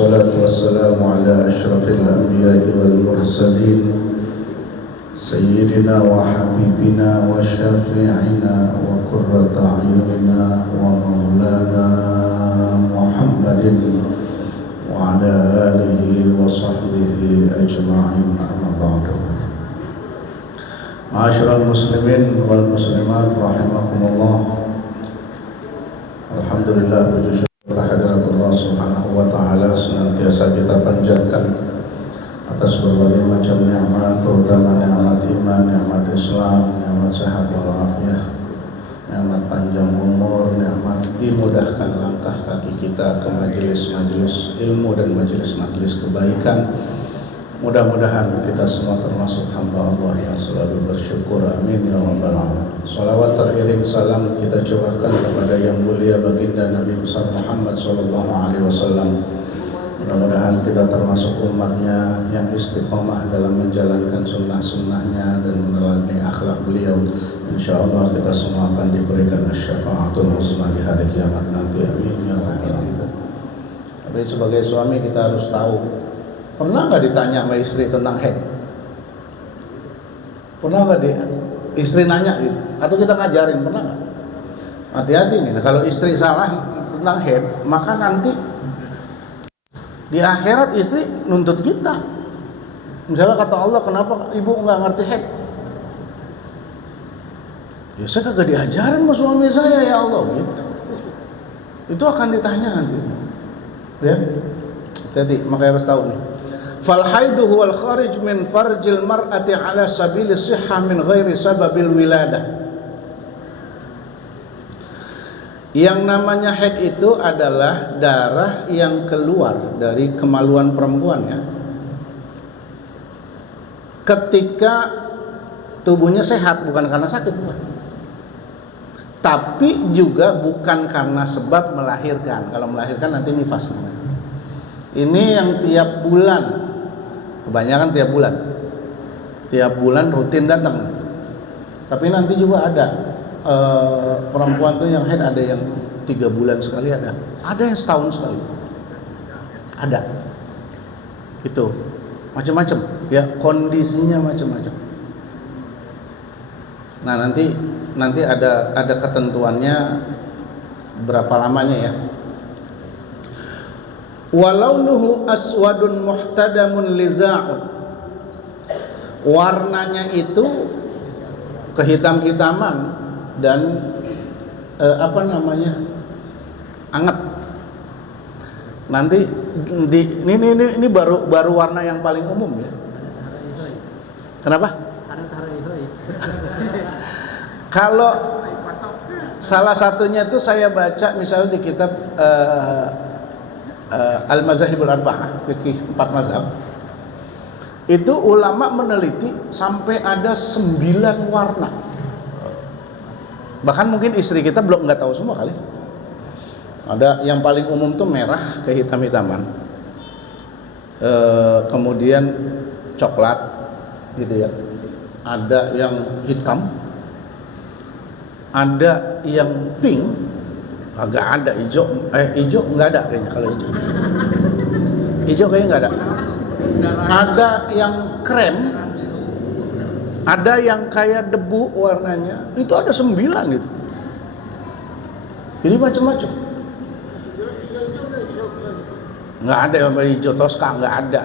Wassalatu wassalamu ala ashrafil anbiya'i wal mursalin Sayyidina wa habibina wa syafi'ina wa qurrata a'yunina wa maulana Muhammadin wa ala alihi wa sahbihi ajma'in, amma ba'du. Ma'asyiral muslimin wal muslimat rahimakumullah. Alhamdulillah, puji syukur kehadirat Allah Subhanahu wa taala senantiasa kita panjatkan atas berbagai macam nikmat, terutama nikmat iman, nikmat Islam, nikmat sehat walafiat, nikmat panjang umur, nikmat dimudahkan langkah kaki kita ke majelis-majelis ilmu dan majelis-majelis kebaikan. Mudah-mudahan kita semua termasuk hamba Allah yang selalu bersyukur. Amin ya rabbal alamin. Salawat teriring salam kita curahkan kepada yang mulia baginda Nabi besar Muhammad sallallahu alaihi wasallam. Mudah-mudahan kita termasuk umatnya yang istiqomah dalam menjalankan sunnah-sunnahnya dan meneladani akhlak beliau. InsyaAllah kita semua akan diberikan syafaatul husna di hari kiamat nanti. Amin ya rabbal alamin. Tapi sebagai suami kita harus tahu, pernah nggak ditanya sama istri tentang haid? Pernah nggak istri nanya gitu? Atau kita ngajarin, pernah nggak? Hati-hati nih, kalau istri salah tentang haid, maka nanti di akhirat istri nuntut kita. Misalnya kata Allah, kenapa ibu nggak ngerti haid? Ya saya kagak diajarin sama suami saya ya Allah, gitu. Itu akan ditanya nanti. Ya, hati-hati, makanya harus tahu nih. Fal haidu huwal kharij min farjil mar'ati ala sabili sihha min ghairi sababil wiladah. Yang namanya haid itu adalah darah yang keluar dari kemaluan perempuan ya, ketika tubuhnya sehat, bukan karena sakit, bukan. Tapi juga bukan karena sebab melahirkan. Kalau melahirkan nanti nifas. Ini yang tiap bulan, kebanyakan tiap bulan rutin datang. Tapi nanti juga ada perempuan tuh yang haid, ada yang 3 bulan sekali, ada yang setahun sekali, ada. Itu macam-macam ya, kondisinya macam-macam. Nah nanti ada ketentuannya berapa lamanya ya. Walaunuhu aswadun muhtadamun liza'un, warnanya itu kehitam-hitaman dan anget. Nanti ini baru warna yang paling umum ya. Kenapa? Kalau salah satunya itu saya baca misalnya di kitab Al-Mazahibul Arba'ah, fikih 4 mazhab. Itu ulama meneliti sampai ada 9 warna. Bahkan mungkin istri kita belum nggak tahu semua kali. Ada yang paling umum tuh merah kehitam-hitaman, kemudian coklat gitu ya. Ada yang hitam, ada yang pink. Agak ada hijau nggak ada kayaknya. Kalau hijau kayaknya nggak ada. Ada yang krem, ada yang kayak debu warnanya. Itu ada 9 gitu. Jadi macam-macam. Nggak ada yang hijau toska, nggak ada.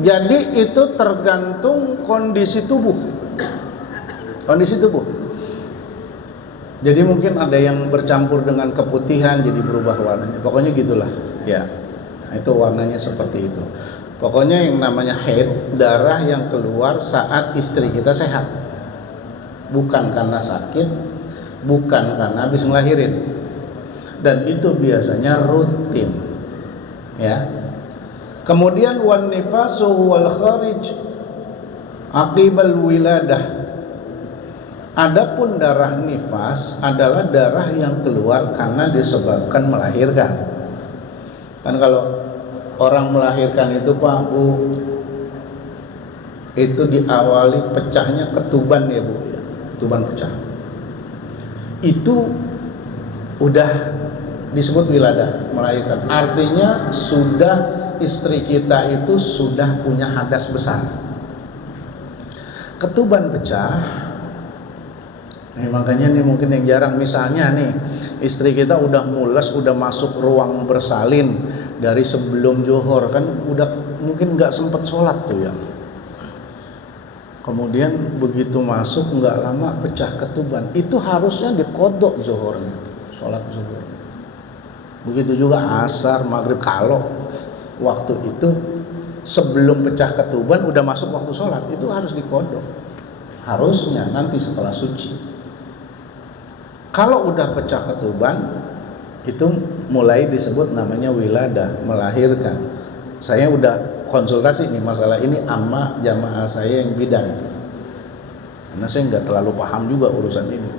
Jadi itu tergantung kondisi tubuh. Jadi mungkin ada yang bercampur dengan keputihan jadi berubah warnanya. Pokoknya gitulah ya. Nah, itu warnanya seperti itu. Pokoknya yang namanya haid, darah yang keluar saat istri kita sehat, bukan karena sakit, bukan karena habis ngelahirin. Dan itu biasanya rutin ya. Kemudian wan nifasu wal kharij aqibal wiladah. Adapun darah nifas adalah darah yang keluar karena disebabkan melahirkan. Kan kalau orang melahirkan itu Pak Bu, itu diawali pecahnya ketuban ya Bu, ketuban pecah. Itu udah disebut wilada, melahirkan. Artinya sudah istri kita itu sudah punya hadas besar. Ketuban pecah. Makanya nih mungkin yang jarang, misalnya nih istri kita udah mules, udah masuk ruang bersalin dari sebelum zuhur, kan udah mungkin nggak sempet sholat tuh ya. Kemudian begitu masuk nggak lama pecah ketuban, itu harusnya dikodok zuhurnya, sholat zuhur. Begitu juga asar, maghrib, kalau waktu itu sebelum pecah ketuban udah masuk waktu sholat, itu harus dikodok. Harusnya nanti setelah suci. Kalau udah pecah ketuban, itu mulai disebut namanya wilada, melahirkan. Saya udah konsultasi nih masalah ini sama jamaah saya yang bidan, karena saya nggak terlalu paham juga urusan ini.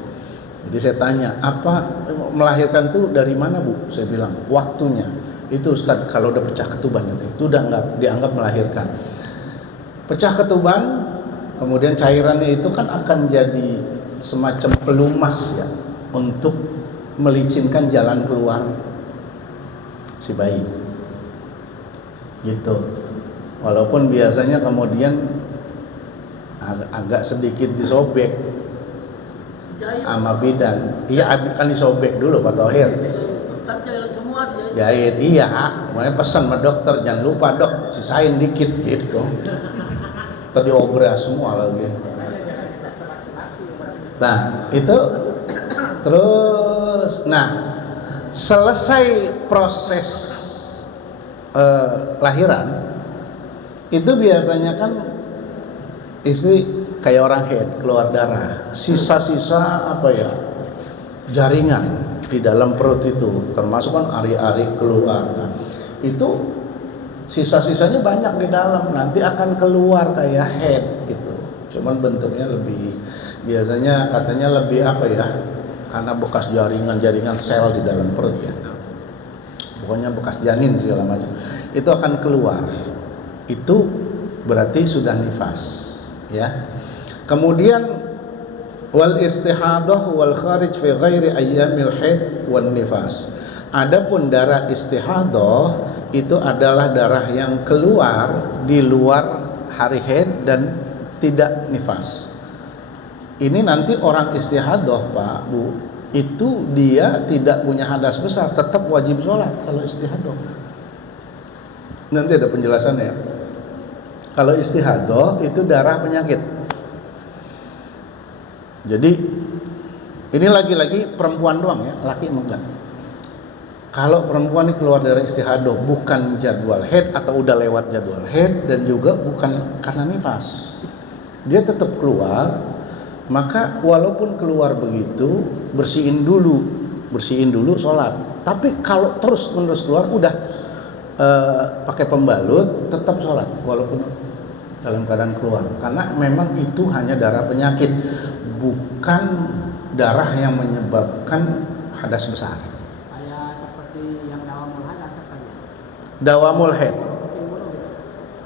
Jadi saya tanya, apa melahirkan tuh dari mana Bu? Saya bilang, waktunya. Itu Ustaz, kalau udah pecah ketuban itu udah nggak dianggap melahirkan. Pecah ketuban, kemudian cairannya itu kan akan jadi semacam pelumas ya, untuk melicinkan jalan keluar si bayi gitu. Walaupun biasanya kemudian agak sedikit disobek sama bidan. Iya, kan disobek dulu Pak Thohir. Jahit, iya. Makanya pesan sama dokter, jangan lupa dok, sisain dikit gitu. Tadi obras semua lagi. Nah, itu terus, nah selesai proses lahiran, itu biasanya kan istri kayak orang head, keluar darah, sisa-sisa apa ya, jaringan di dalam perut itu, termasuk kan ari-ari keluar. Nah, itu sisa-sisanya banyak di dalam, nanti akan keluar kayak head gitu. Cuman bentuknya lebih, biasanya katanya lebih apa ya, karena bekas jaringan sel di dalam perut ya, pokoknya bekas janin segala macam, itu akan keluar. Itu berarti sudah nifas ya. Kemudian wal istihadah wal kharij fi ghairi ayyamil haid wan nifas. Adapun darah istihadah itu adalah darah yang keluar di luar hari haid dan tidak nifas. Ini nanti orang istihadah Pak Bu, itu dia tidak punya hadas besar, tetap wajib sholat kalau istihadah. Nanti ada penjelasannya. Kalau istihadah itu darah penyakit. Jadi ini lagi-lagi perempuan doang ya, laki enggak. Kalau perempuan ini keluar dari istihadah bukan jadwal haid atau udah lewat jadwal haid, dan juga bukan karena nifas, dia tetap keluar. Maka walaupun keluar begitu, bersihin dulu sholat. Tapi kalau terus menerus keluar, udah pakai pembalut, tetap sholat walaupun dalam keadaan keluar. Karena memang itu hanya darah penyakit, bukan darah yang menyebabkan hadas besar. Kayak seperti yang dawamul haid apa ya? Dawamul haid,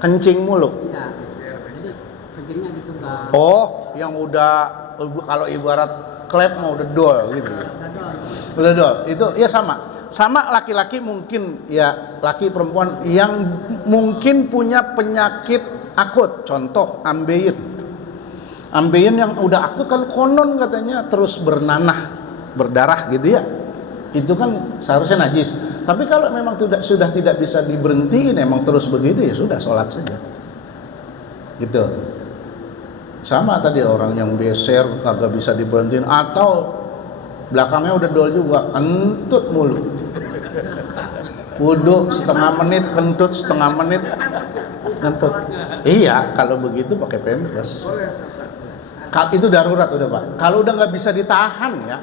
kencing mulu. Iya. Jadi kencingnya gitu enggak. Oh, yang udah kalau ibarat klep mau udah dol gitu. Udah dol. Itu ya sama laki-laki mungkin ya, laki perempuan yang mungkin punya penyakit akut, contoh ambeien yang udah akut kan konon katanya terus berdarah gitu ya, itu kan seharusnya najis. Tapi kalau memang sudah tidak bisa diberhentiin, emang terus begitu, ya sudah sholat saja gitu. Sama tadi orang yang beser kagak bisa diberhentiin, atau belakangnya udah dol juga, kentut mulu. Wudu setengah menit kentut, setengah menit kentut. Iya, kalau begitu pakai pampers. Itu darurat udah Pak. Kalau udah nggak bisa ditahan ya,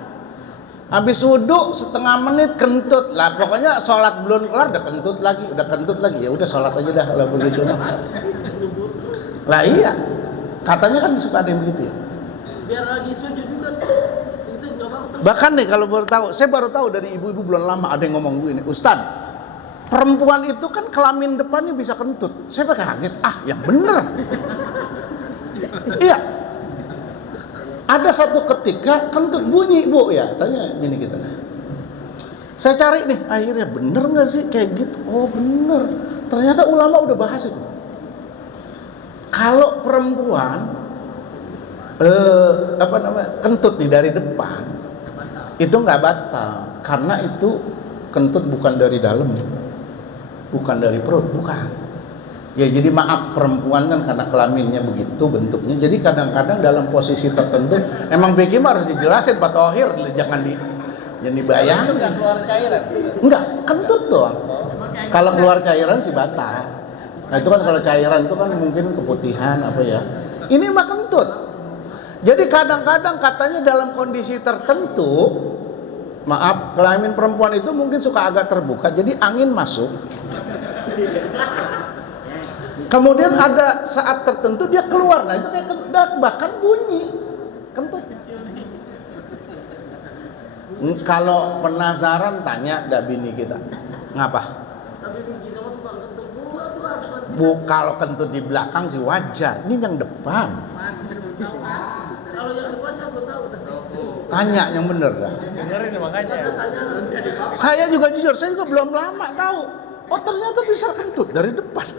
habis wudu setengah menit kentut lah, pokoknya sholat belum kelar udah kentut lagi, ya udah sholat aja dah kalau begitu. Lah iya, katanya kan suka ada yang begitu ya. Biar lagi sujud juga itu enggak bagus. Bahkan nih kalau saya baru tahu dari ibu-ibu belum lama ada yang ngomong begini, Ustaz, perempuan itu kan kelamin depannya bisa kentut. Saya pakai kaget, yang bener. Iya. Ada satu ketika kentut bunyi Bu ya, tanya gini kita. Saya cari nih, akhirnya bener nggak sih kayak gitu? Oh bener. Ternyata ulama udah bahas itu. Kalau perempuan kentut nih dari depan, itu nggak batal, karena itu kentut bukan dari dalam, bukan dari perut, bukan. Ya jadi maaf, perempuan kan karena kelaminnya begitu bentuknya, jadi kadang-kadang dalam posisi tertentu emang begini harus dijelasin Pak Thohir, jangan dibayangin. Enggak keluar cairan. Enggak, kentut doang. Kalau keluar cairan sih batal. Nah itu kan kalau cairan itu kan mungkin keputihan apa ya. Ini mah kentut. Jadi kadang-kadang katanya dalam kondisi tertentu, maaf, kelamin perempuan itu mungkin suka agak terbuka, jadi angin masuk. Kemudian ada saat tertentu dia keluar, nah itu kayak kentut, bahkan bunyi kentutnya. Kalau penasaran tanya dah bini kita, ngapa? Tapi begini mah tukang kentut dulu tuh apa? Kalau kentut di belakang sih wajar, ini yang depan. Kalau yang depan saya belum tahu. Tanya yang bener dah. Dengerin makanya. Saya juga jujur, saya juga belum lama tahu. Oh ternyata bisa kentut dari depan.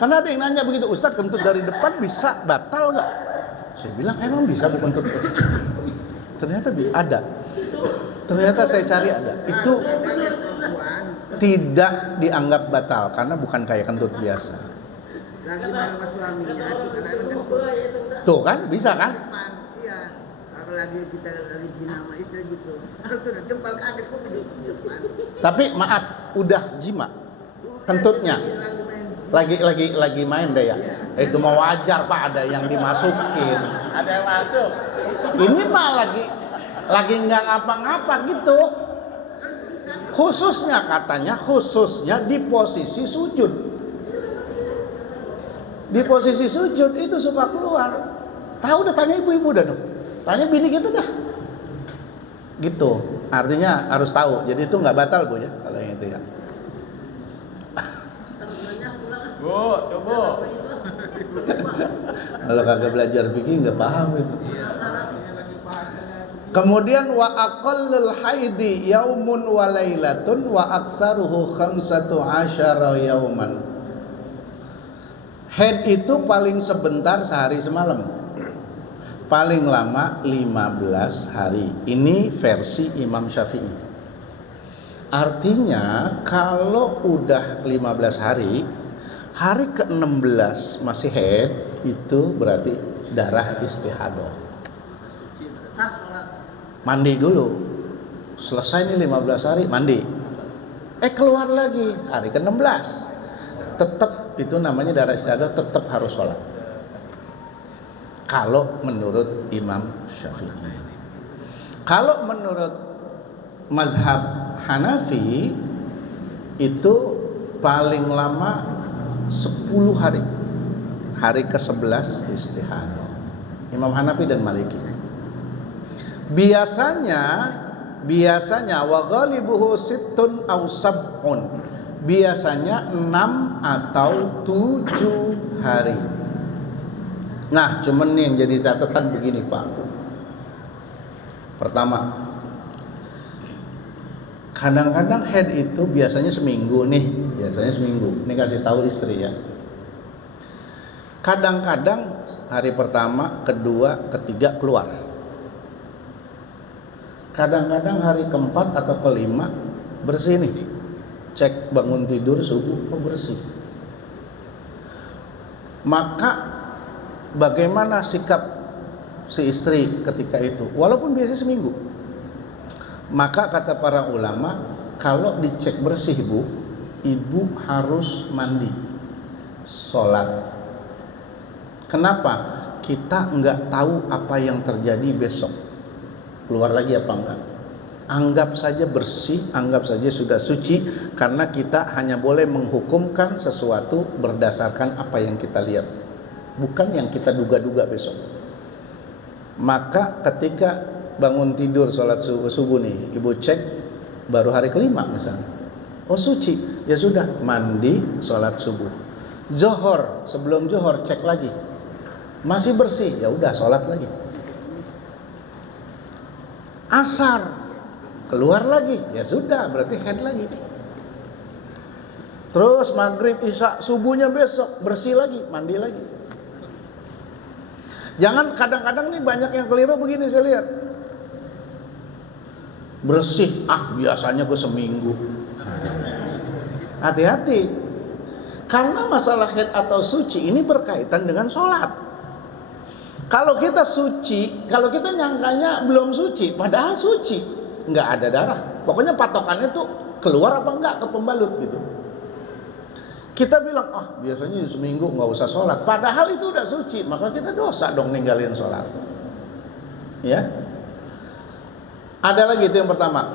Karena ada yang nanya begitu, Ustadz kentut dari depan bisa batal nggak? Saya bilang emang bisa kentut dari depan. Ternyata ada. Ternyata saya cari ada. Itu tidak dianggap batal karena bukan kayak kentut biasa. Lagi main sama suaminya, kadang-kadang kentut. Tuh kan, bisa kan? Depan, iya. Apalagi kita lagi zina sama istri gitu. Kentut jempol kaget kok di depan. Tapi maaf, udah jima kentutnya. Lagi main deh ya. Itu mau wajar Pak, ada yang dimasukin. Ada yang masuk. Ini mah lagi nggak ngapa-ngapa gitu. Khususnya di posisi sujud. Di posisi sujud itu suka keluar. Tahu udah tanya ibu-ibu dah dong. Tanya bini kita dah. Gitu. Artinya harus tahu. Jadi itu nggak batal Bu ya kalau yang itu ya. Bu, coba. Kalau kagak belajar fikih nggak paham itu. Kemudian wa aqallul haidi yaumun wa lailatun wa aktsaruhu 15 yauman. Haid itu paling sebentar sehari semalam. Paling lama 15 hari. Ini versi Imam Syafi'i. Artinya kalau udah 15 hari, hari ke-16 masih haid, itu berarti darah istihadah. Mandi dulu. Selesai nih 15 hari, mandi. Keluar lagi hari ke-16. Tetap itu namanya darah istihadah, tetap harus sholat. Kalau menurut Imam Syafi'i. Kalau menurut mazhab Hanafi itu paling lama 10 hari. Hari ke-11 istihadah. Imam Hanafi dan Maliki. Biasanya wa ghalibuhu sittun aw sab'un. Biasanya 6 atau 7 hari. Nah, cuman nih yang jadi catatan begini, Pak. Pertama, kadang-kadang haid itu biasanya seminggu nih, Ini kasih tahu istri ya. Kadang-kadang hari pertama, kedua, ketiga keluar. Kadang-kadang hari keempat atau kelima bersih nih. Cek bangun tidur subuh, bersih. Maka bagaimana sikap si istri ketika itu? Walaupun biasanya seminggu. Maka kata para ulama, kalau dicek bersih Bu, ibu harus mandi, sholat. Kenapa? Kita nggak tahu apa yang terjadi besok. Keluar lagi apa enggak? Anggap saja bersih, anggap saja sudah suci, karena kita hanya boleh menghukumkan sesuatu berdasarkan apa yang kita lihat, bukan yang kita duga-duga besok. Maka ketika bangun tidur sholat subuh nih, ibu cek baru hari kelima misalnya, oh suci, ya sudah mandi sholat subuh. Zohor, sebelum zohor cek lagi, masih bersih, ya udah sholat lagi. Asar keluar lagi, ya sudah berarti haid lagi. Terus maghrib, isya, subuhnya besok bersih lagi, mandi lagi. Jangan kadang-kadang nih banyak yang keliru begini saya lihat. Bersih, biasanya gue seminggu. Hati-hati. Karena masalah haid atau suci ini berkaitan dengan sholat. Kalau kita suci, kalau kita nyangkanya belum suci, padahal suci, nggak ada darah. Pokoknya patokannya tuh keluar apa enggak ke pembalut gitu. Kita bilang, biasanya seminggu nggak usah sholat. Padahal itu udah suci, maka kita dosa dong ninggalin sholat. Ya. Ada lagi itu yang pertama.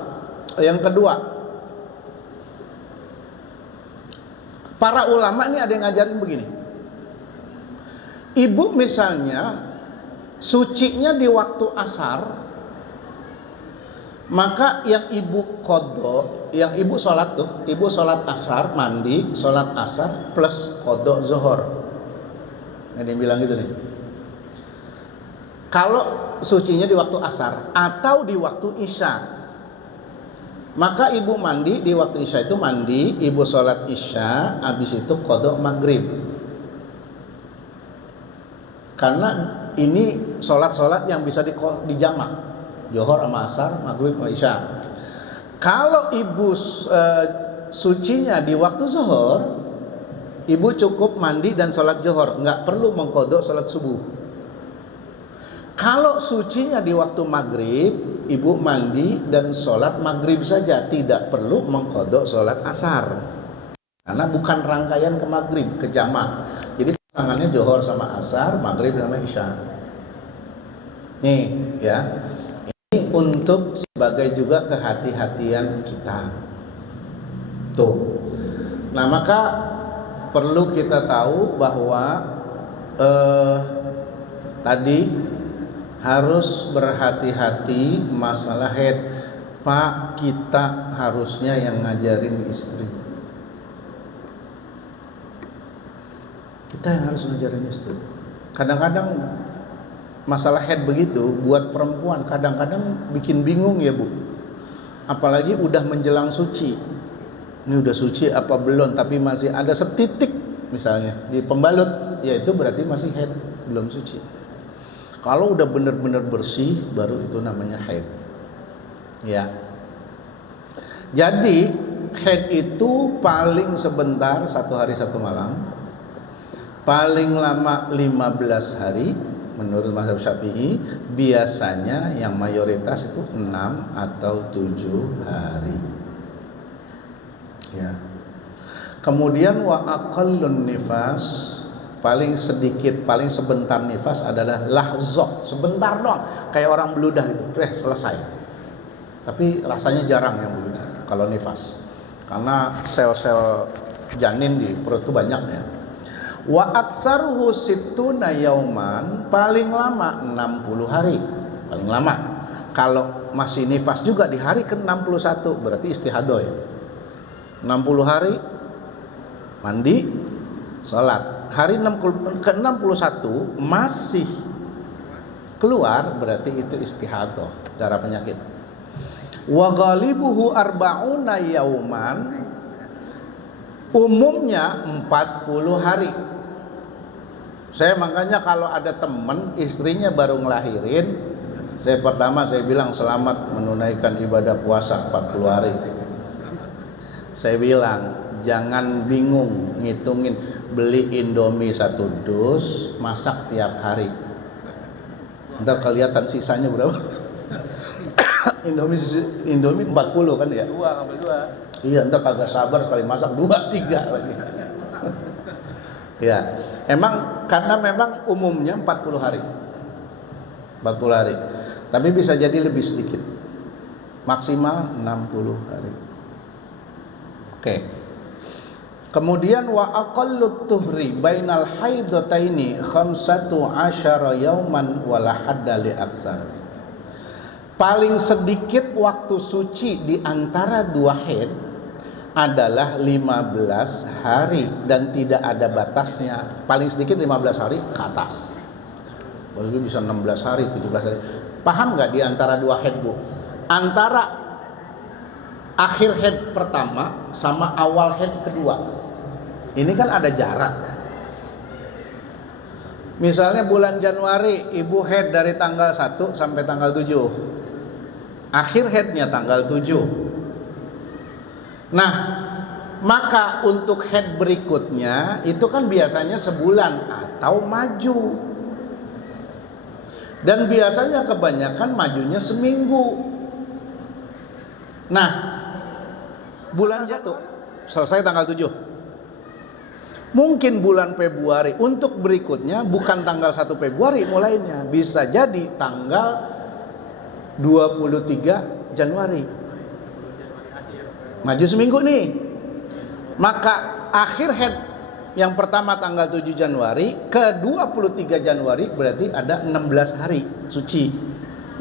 Yang kedua, para ulama ini ada yang ngajarin begini. Ibu misalnya sucinya di waktu asar, maka yang ibu qadha, yang ibu sholat tuh, ibu sholat asar, mandi, sholat asar plus qadha zuhur. Ada yang bilang gitu nih. Kalau sucinya di waktu asar atau di waktu isya, maka ibu mandi di waktu isya itu mandi, ibu sholat isya, habis itu qadha maghrib. Karena ini sholat-sholat yang bisa dijamak, zuhur sama asar, maghrib sama isya. Kalau ibu sucinya di waktu zuhur, ibu cukup mandi dan sholat zuhur, nggak perlu mengqadha sholat subuh. Kalau sucinya di waktu maghrib, ibu mandi dan sholat maghrib saja, tidak perlu mengqadha sholat asar. Karena bukan rangkaian ke maghrib, ke jamak. Jadi pasangannya zuhur sama asar, maghrib sama isya. Nih ya, ini untuk sebagai juga kehati-hatian kita. Tuh. Nah maka perlu kita tahu bahwa tadi harus berhati-hati masalah haid. Pak, kita harusnya yang ngajarin istri. Kita yang harus ngajarin istri. Kadang-kadang masalah haid begitu buat perempuan kadang-kadang bikin bingung ya Bu. Apalagi udah menjelang suci. Ini udah suci apa belum, tapi masih ada setitik misalnya di pembalut, ya itu berarti masih haid, belum suci. Kalau udah benar-benar bersih, baru itu namanya haid. Ya. Jadi haid itu paling sebentar 1 hari 1 malam, paling lama 15 hari menurut mazhab Syafi'i. Biasanya yang mayoritas itu 6 atau 7 hari. Ya. Kemudian wa aqallun nifas, paling sedikit, paling sebentar nifas adalah lahzah, sebentar doang, kayak orang beludah itu, selesai. Tapi rasanya jarang yang beludah kalau nifas, karena sel-sel janin di perut itu banyak ya. Wa aksaruhu sittuna yauman, paling lama 60 hari, paling lama. Kalau masih nifas juga di hari ke-61 berarti istihadah ya. 60 hari mandi, sholat. Hari ke-61 masih keluar berarti itu istihadah, darah penyakit. Wa ghalibuhu arba'una yauman, umumnya 40 hari. Saya makanya kalau ada teman istrinya baru ngelahirin, saya bilang selamat menunaikan ibadah puasa 40 hari. Saya bilang jangan bingung ngitungin, beli Indomie 1 dus, masak tiap hari. Ntar kelihatan sisanya berapa. Indomie 40 kan ya? 2 ngambil 2. Iya, ntar kagak sabar sekali masak 2, 3 lagi. Ya, karena memang umumnya 40 hari. 40 hari. Tapi bisa jadi lebih sedikit. Maksimal 60 hari. Oke. Kemudian wa aqallut tuhri bainal haidataini 15 yauman wala hadda li aksar. Paling sedikit waktu suci di antara 2 haid adalah 15 hari dan tidak ada batasnya. Paling sedikit 15 hari ke atas. Boleh bisa 16 hari, 17 hari. Paham nggak di antara 2 haid Bu? Antara akhir head pertama sama awal head kedua. Ini kan ada jarak. Misalnya bulan Januari ibu head dari tanggal 1 sampai tanggal 7. Akhir headnya tanggal 7. Nah, maka untuk head berikutnya itu kan biasanya sebulan atau maju. Dan biasanya kebanyakan majunya seminggu. Nah, bulan 1 selesai tanggal 7. Mungkin bulan Februari untuk berikutnya bukan tanggal 1 Februari mulainya, bisa jadi tanggal 23 Januari. Maju seminggu nih. Maka akhir head yang pertama tanggal 7 Januari ke 23 Januari berarti ada 16 hari suci.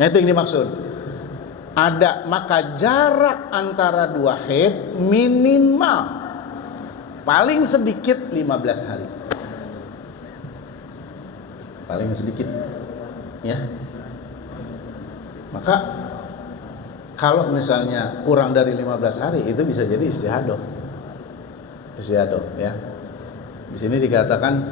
Nah, itu yang dimaksud. Ada, maka jarak antara dua head minimal paling sedikit 15 hari. Paling sedikit. Ya. Maka kalau misalnya kurang dari 15 hari itu bisa jadi istihadah. Istihadah, ya. Di sini dikatakan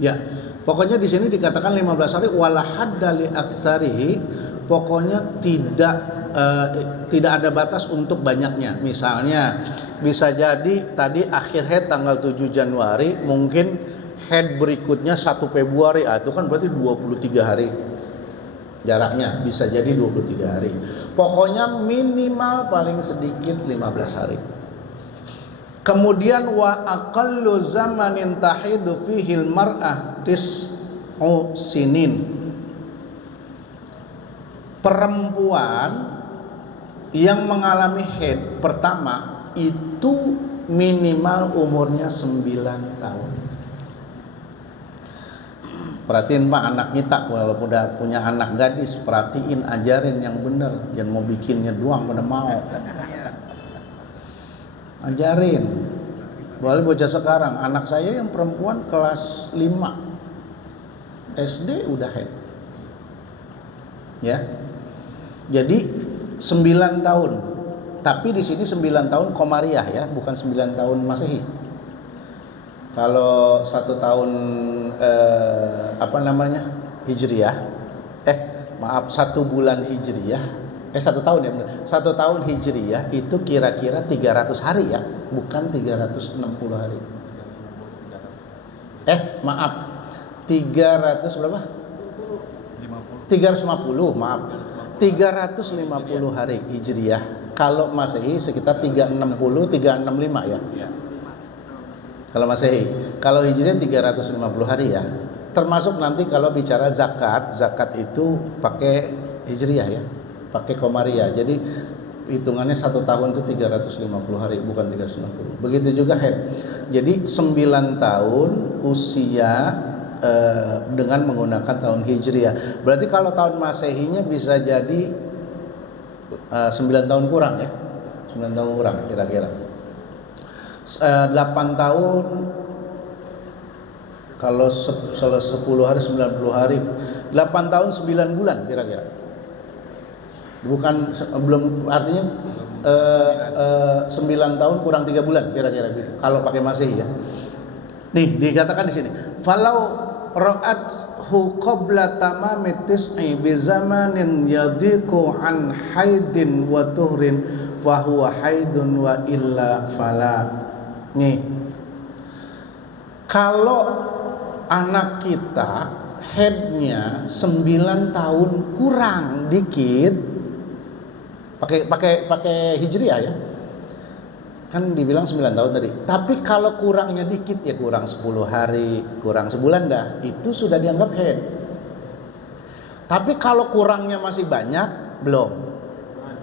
ya, pokoknya di sini dikatakan 15 hari wala hadda li aksarihi, pokoknya tidak ada batas untuk banyaknya. Misalnya bisa jadi tadi akhir head tanggal 7 Januari, mungkin head berikutnya 1 Februari, itu kan berarti 23 hari. Jaraknya bisa jadi 23 hari. Pokoknya minimal paling sedikit 15 hari. Kemudian wa aqallu zamanin tahidu fihi al-mar'ah tis'u sinin. Perempuan yang mengalami haid pertama itu minimal umurnya 9 tahun. Perhatiin Pak anak kita, walaupun udah punya anak gadis, perhatiin, ajarin yang benar, jangan mau bikinnya doang pada mau. Ajarin. Boleh bocah sekarang, anak saya yang perempuan kelas 5 SD udah haid. Ya. Jadi 9 tahun. Tapi di sini 9 tahun Komariah ya, bukan 9 tahun Masehi. Kalau 1 tahun Hijriyah, 1 bulan Hijriyah, 1 tahun ya benar. 1 tahun Hijriyah itu kira-kira 300 hari ya, bukan 360 hari. 300 berapa? 350, maaf. 350 hari Hijriyah. Kalau Masehi sekitar 360, 365 ya. Kalau Masehi, kalau Hijriah 350 hari ya. Termasuk nanti kalau bicara zakat itu pakai Hijriah ya, pakai Komariah. Jadi hitungannya 1 tahun itu 350 hari, bukan 350. Begitu juga haid. Jadi 9 tahun usia dengan menggunakan tahun Hijriah. Berarti kalau tahun Masehinya bisa jadi 9 tahun kurang ya. 9 tahun kurang kira-kira. 8 tahun kalau 10 hari 90 hari 8 tahun 9 bulan kira-kira, bukan belum, artinya 9 tahun kurang 3 bulan kira-kira gitu kalau pakai Masehi ya. Nih dikatakan di sini falau ra'athu qabla tamami tis'i bi zamanin yadiqu an haidin wa tuhrin fa huwa haidun wa illa fala. Nih, kalau anak kita headnya 9 tahun kurang dikit, pakai Hijriah ya, kan dibilang 9 tahun tadi. Tapi kalau kurangnya dikit ya kurang 10 hari, kurang sebulan dah, itu sudah dianggap haid. Tapi kalau kurangnya masih banyak, belum.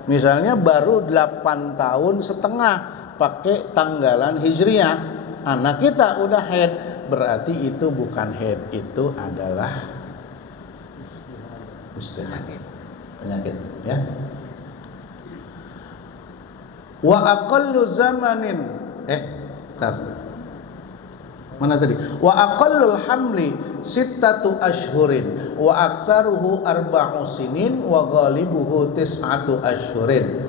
Misalnya baru 8 tahun setengah pakai tanggalan Hijriah, anak kita udah haid, berarti itu bukan haid, itu adalah penyakit ya. Wa aqallu zamanin Mana tadi? Wa aqallul hamli sittatu ashhurin wa aktsaruhu arba'u sinin wa ghalibuhu tis'atu ashhurin.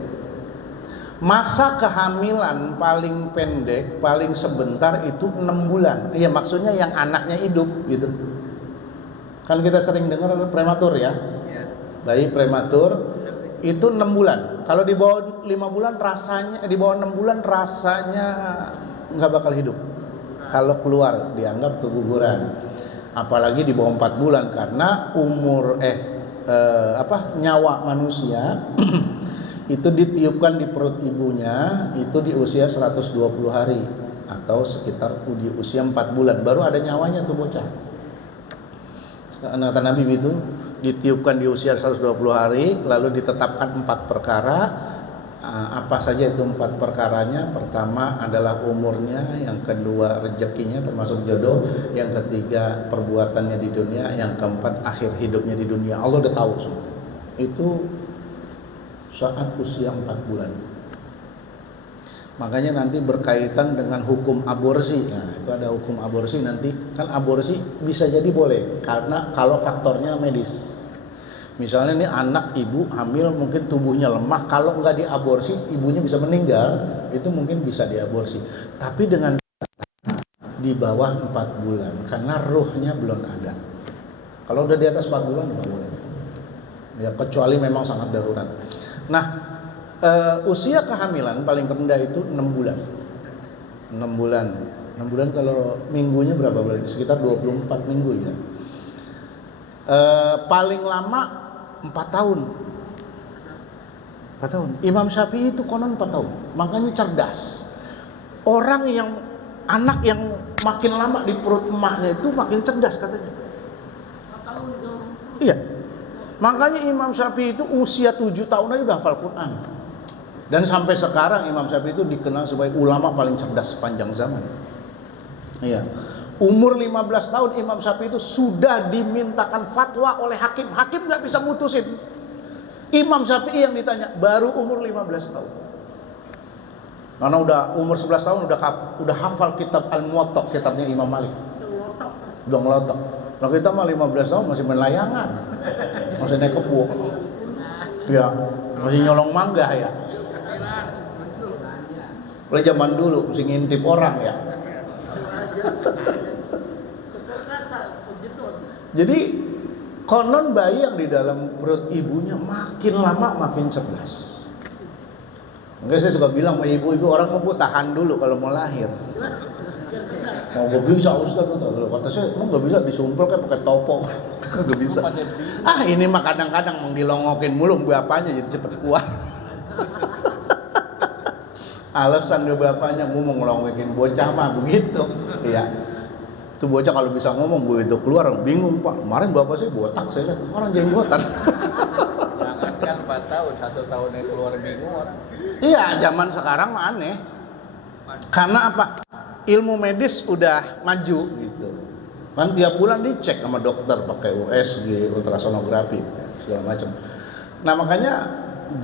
Masa kehamilan paling pendek, paling sebentar itu 6 bulan. Iya, maksudnya yang anaknya hidup gitu. Kan kita sering dengar prematur ya. Bayi prematur itu 6 bulan. Kalau di bawah 5 bulan rasanya, di bawah 6 bulan rasanya nggak bakal hidup. Kalau keluar dianggap keguguran. Apalagi di bawah 4 bulan karena umur nyawa manusia itu ditiupkan di perut ibunya itu di usia 120 hari atau sekitar di usia 4 bulan baru ada nyawanya tuh bocah. Kata Nabi itu ditiupkan di usia 120 hari lalu ditetapkan 4 perkara. Apa saja itu 4 perkaranya? Pertama adalah umurnya, yang kedua rezekinya termasuk jodoh, yang ketiga perbuatannya di dunia, yang keempat akhir hidupnya di dunia. Allah udah tahu semua. Itu saat usia 4 bulan. Makanya nanti berkaitan dengan hukum aborsi. Nah, itu ada hukum aborsi nanti. Kan aborsi bisa jadi boleh karena kalau faktornya medis. Misalnya ini anak ibu hamil mungkin tubuhnya lemah, kalau nggak diaborsi ibunya bisa meninggal, itu mungkin bisa diaborsi. Tapi dengan di bawah 4 bulan karena ruhnya belum ada. Kalau udah di atas 4 bulan nggak boleh. Ya kecuali memang sangat darurat. Nah, usia kehamilan paling rendah itu 6 bulan. 6 bulan. 6 bulan kalau minggunya berapa bulan? Sekitar 24 minggu ya. Paling lama 4 tahun. 4 tahun. Imam Syafi'i itu konon 4 tahun. Makanya cerdas. Orang yang anak yang makin lama di perut emaknya itu makin cerdas katanya. 4 tahun. Iya. Makanya Imam Syafi'i itu usia 7 tahun aja udah hafal Quran. Dan sampai sekarang Imam Syafi'i itu dikenal sebagai ulama paling cerdas sepanjang zaman. Iya. Umur 15 tahun Imam Syafi'i itu sudah dimintakan fatwa oleh hakim. Hakim nggak bisa mutusin. Imam Syafi'i yang ditanya baru umur 15 tahun. Karena udah umur 11 tahun udah hafal kitab Al-Muwatta, kitabnya Imam Malik. Udah ngelotok. Kalau kita mah 15 tahun masih main layangan. Masih naik kebo. Ya, masih nyolong mangga ya. Kalau zaman dulu mesti ngintip orang ya. Jadi konon bayi yang di dalam perut ibunya makin lama makin cerdas. Enggak, saya suka bilang sama ibu-ibu, orang mau tahan dulu kalau mau lahir. Mau gak bisa Ustaz, kalau kata saya mau gak bisa disumpel kayak pakai topo. Gak bisa. Ini mah kadang-kadang mau dilongokin mulu bapaknya jadi cepet kuat. Alasan dia bapaknya mau ngelongokin bocah mah begitu. Iya. Itu bocah kalau bisa ngomong begitu keluar bingung, Pak. Kemarin bapak saya botak, saya lihat sekarang jenggotan. Jangan kan 4 tahun, 1 tahunnya keluar bingung orang. Iya, zaman sekarang aneh. Karena apa? Ilmu medis udah maju gitu. Kan tiap bulan dicek sama dokter pakai USG, ultrasonografi, segala macam. Nah, makanya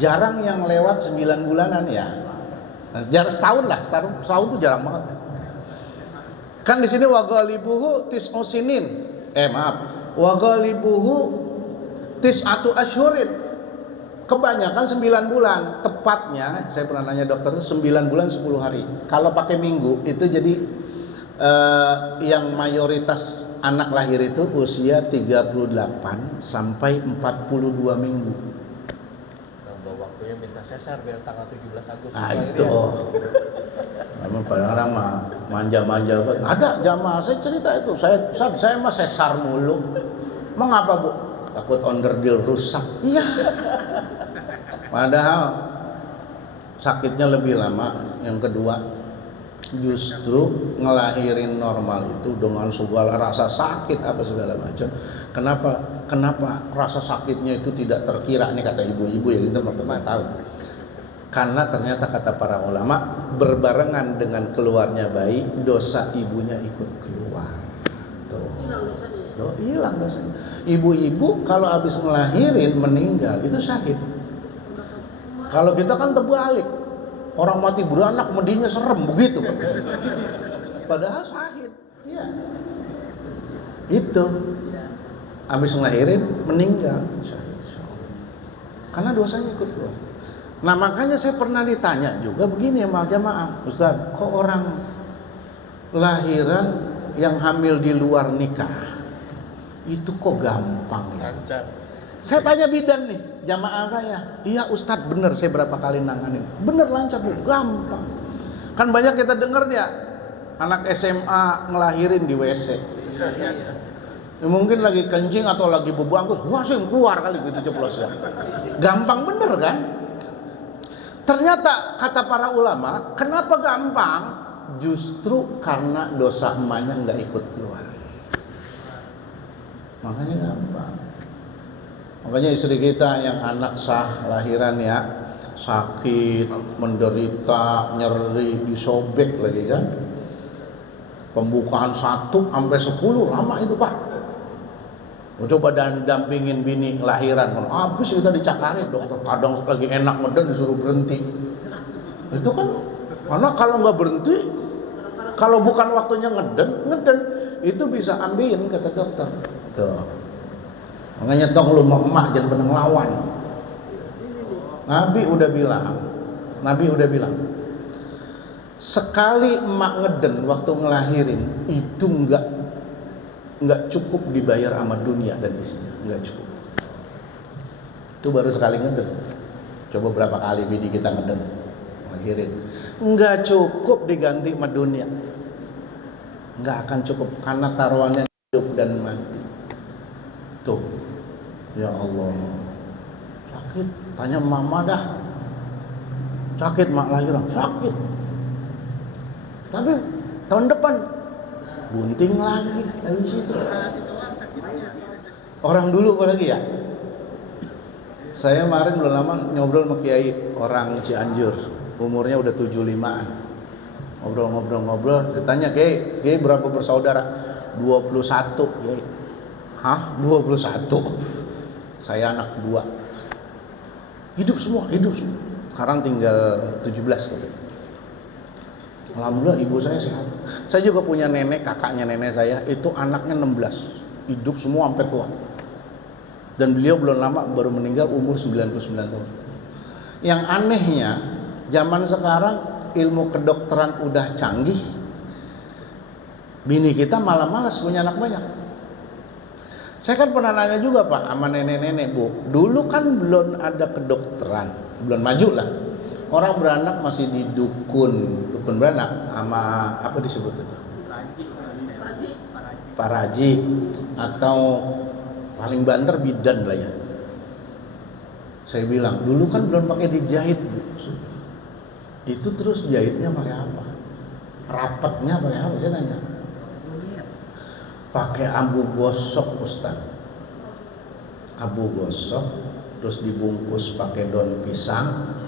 jarang yang lewat 9 bulanan ya. Jarang setahun lah, setahun tuh jarang banget. Kan di sini wa ghalibuhu tis'u sinin. Wa ghalibuhu tis'atu ashhurin. Kebanyakan 9 bulan. Tepatnya saya pernah nanya dokter 9 bulan 10 hari. Kalau pakai minggu itu jadi yang mayoritas anak lahir itu usia 38 sampai 42 minggu. Nambah waktunya minta sesar biar tanggal 17 Agustus. Itu. Memang pada orang mah manja-manja banget. Ada jamaah saya cerita itu, saya mah sesar mulu. Mengapa, Bu? Takut onderdil rusak. Iya. Padahal sakitnya lebih lama. Yang kedua, justru ngelahirin normal itu dengan segala rasa sakit apa segala macam. Kenapa rasa sakitnya itu tidak terkira nih kata ibu-ibu ya, kita pernah tahu. Karena ternyata kata para ulama berbarengan dengan keluarnya bayi, dosa ibunya ikut keluar. Tuh. Hilang dosanya. Ibu-ibu kalau habis ngelahirin meninggal itu syahid. Kalau kita kan terbalik. Orang mati beranak medinya serem begitu. Padahal syahid. Iya. Itu. Habis ngelahirin meninggal. Karena dosanya ikut keluar. Nah makanya saya pernah ditanya juga begini sama jamaah, Ustaz, kok orang lahiran yang hamil di luar nikah itu kok gampang ya? Saya tanya bidan nih, jamaah saya, iya Ustaz bener, saya berapa kali nanganin, bener lancar Bu, gampang. Kan banyak kita dengar ya, anak SMA ngelahirin di WC. Ya, mungkin lagi kencing atau lagi bubangkus, langsung keluar kali gitu jeplosnya. Gampang bener kan? Ternyata kata para ulama, kenapa gampang? Justru karena dosa emaknya nggak ikut keluar. Makanya gampang. Makanya istri kita yang anak sah lahiran ya, sakit, menderita, nyeri, disobek lagi kan. Pembukaan 1 sampai 10 lama itu Pak. Coba dampingin bini lahiran, habis kita dicakarin dokter, kadang lagi enak ngeden disuruh berhenti. Itu kan, karena kalau nggak berhenti, kalau bukan waktunya ngeden, itu bisa ambilin kata dokter. Tuh. Makanya tong lu emak jangan pernah ngelawan. Nabi udah bilang, sekali emak ngeden waktu ngelahirin itu nggak cukup dibayar sama dunia dan isinya, nggak cukup. Itu baru sekali ngeden. Coba berapa kali bini kita ngeden, ngelahirin, nggak cukup diganti sama dunia, nggak akan cukup karena taruhannya hidup dan mati. Tuh, ya Allah, sakit. Tanya mama dah, sakit mak lahiran, sakit. Tapi tahun depan bunting lagi dari situ. Orang dulu apalagi ya. Saya kemarin belum lama ngobrol sama kiai orang Cianjur, umurnya udah 75-an. Ngobrol, ditanya, "Kiai berapa bersaudara?" 21, Kiai. Hah? 21? Saya anak 2. Hidup semua. Sekarang tinggal 17 gitu. Alhamdulillah ibu saya sehat. Saya juga punya nenek, kakaknya nenek saya, itu anaknya 16. Hidup semua sampai tua. Dan beliau belum lama baru meninggal umur 99 tahun. Yang anehnya, zaman sekarang ilmu kedokteran udah canggih. Bini kita malah malas punya anak banyak. Saya kan pernah nanya juga Pak sama nenek-nenek, Bu. Dulu kan belum ada kedokteran, belum maju lah. Orang beranak masih di dukun beranak sama apa disebut itu? Paraji atau paling banter bidan lah ya. Saya bilang dulu kan belum pakai dijahit Bu. Itu terus jahitnya pakai apa? Rapatnya pakai apa? Saya tanya. Pakai abu gosok Ustaz. Abu gosok terus dibungkus pakai daun pisang.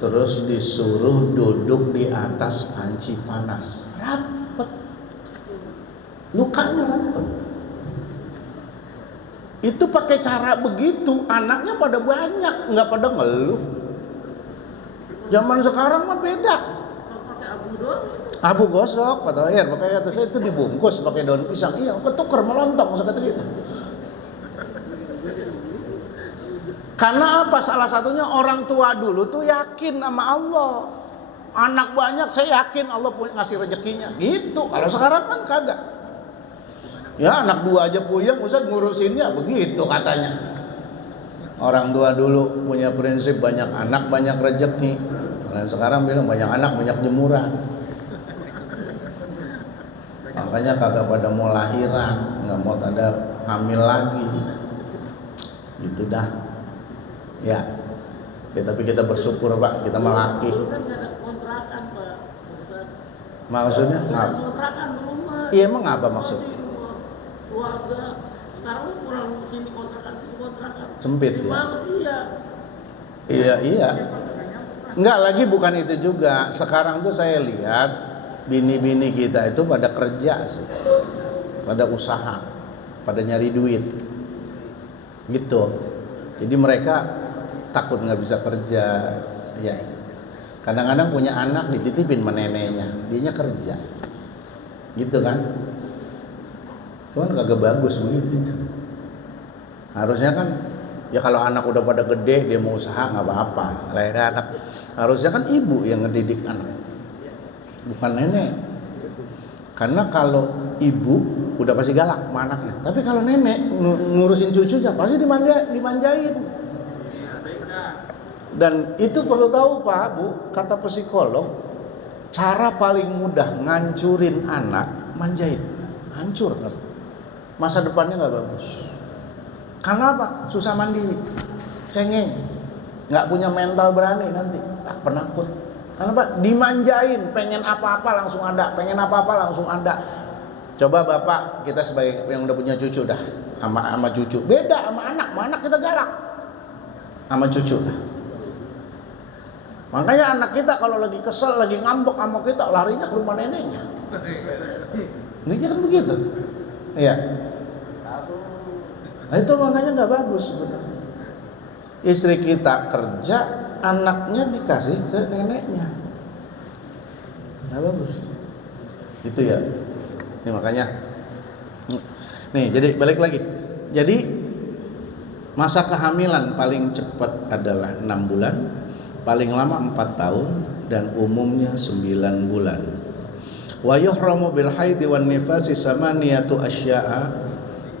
Terus disuruh duduk di atas panci panas, rapet, lukanya rapet. Itu pakai cara begitu, anaknya pada banyak, nggak pada ngeluh. Zaman sekarang mah beda. Abu gosok, Pak Tohir, pakai kata saya itu dibungkus pakai daun pisang, iya, ketuker melontong, saya kata gitu. Karena apa? Salah satunya orang tua dulu tuh yakin sama Allah. Anak banyak, saya yakin Allah punya ngasih rezekinya. Gitu. Kalau sekarang kan kagak. Ya anak 2 aja puyeng, Ustaz ngurusinnya begitu katanya. Orang tua dulu punya prinsip banyak anak banyak rezeki. Dan sekarang bilang banyak anak banyak jemuran. Makanya kagak pada mau lahiran, nggak mau ada hamil lagi. Gitu dah. Ya, tapi kita bersyukur Pak, kita melaki. Dulu kan nggak ada kontrakan Pak. Maksudnya? Kontrakan rumah. Iya emang apa maksud? Keluarga. Sekarang kurang sini kontrakan. Sempit ya? Iya. Iya. Enggak lagi bukan itu juga. Sekarang tuh saya lihat bini-bini kita itu pada kerja sih, pada usaha, pada nyari duit, gitu. Jadi mereka takut nggak bisa kerja, ya. Kadang-kadang punya anak dititipin sama neneknya, dianya kerja, gitu kan? Cuman kagak bagus begitu. Harusnya kan ya kalau anak udah pada gede dia mau usaha nggak apa-apa. Lain anak harusnya kan ibu yang ngedidik anak, bukan nenek. Karena kalau ibu udah pasti galak sama anaknya. Tapi kalau nenek ngurusin cucunya pasti dimanjain. Dan itu perlu tahu Pak Bu, kata psikolog, cara paling mudah ngancurin anak manjain, hancur. Masa depannya nggak bagus. Karena apa? Susah mandiri, cengeng, nggak punya mental berani nanti, tak penakut. Karena apa? Dimanjain, pengen apa-apa langsung ada, pengen apa-apa langsung ada. Coba bapak kita sebagai yang udah punya cucu dah, sama cucu. Beda sama anak kita galak, sama cucu dah. Makanya anak kita kalau lagi kesel, lagi ngambek sama kita, larinya ke rumah neneknya. Ini kan begitu, iya. Nah itu makanya nggak bagus sebenarnya. Istri kita kerja, anaknya dikasih ke neneknya, nggak bagus. Itu ya. Ini makanya. Nih, jadi balik lagi. Jadi masa kehamilan paling cepat adalah 6 bulan, paling lama 4 tahun, dan umumnya 9 bulan. Wa yuhramu bil haidi wan nifasi samaniyatu asya'a.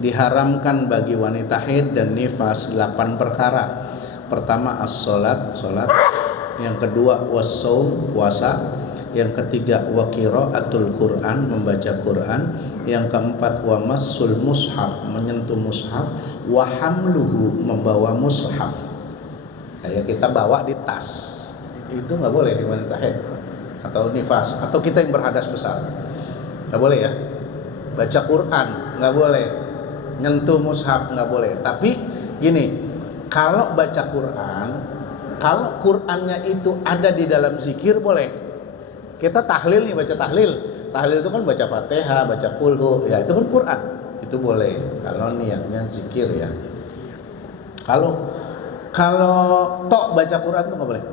Diharamkan bagi wanita haid dan nifas 8 perkara. Pertama as-salat, salat. Yang kedua was-shaum, puasa. Yang ketiga wa qiraatul Quran, membaca Quran. Yang keempat wa massul mushaf, menyentuh mushaf. Wa hamluhu, membawa mushaf. Kayak kita bawa di tas. Itu enggak boleh di wanita haid atau nifas, atau kita yang berhadas besar. Enggak boleh ya. Baca Quran enggak boleh. Nyentuh mushaf nggak boleh. Tapi gini, kalau baca Quran, kalau Qurannya itu ada di dalam zikir boleh. Kita tahlil nih, baca tahlil. Tahlil itu kan baca Fatihah, baca Qul, ya itu kan Quran. Itu boleh kalau niatnya zikir ya. Kalau tok baca Quran itu nggak boleh.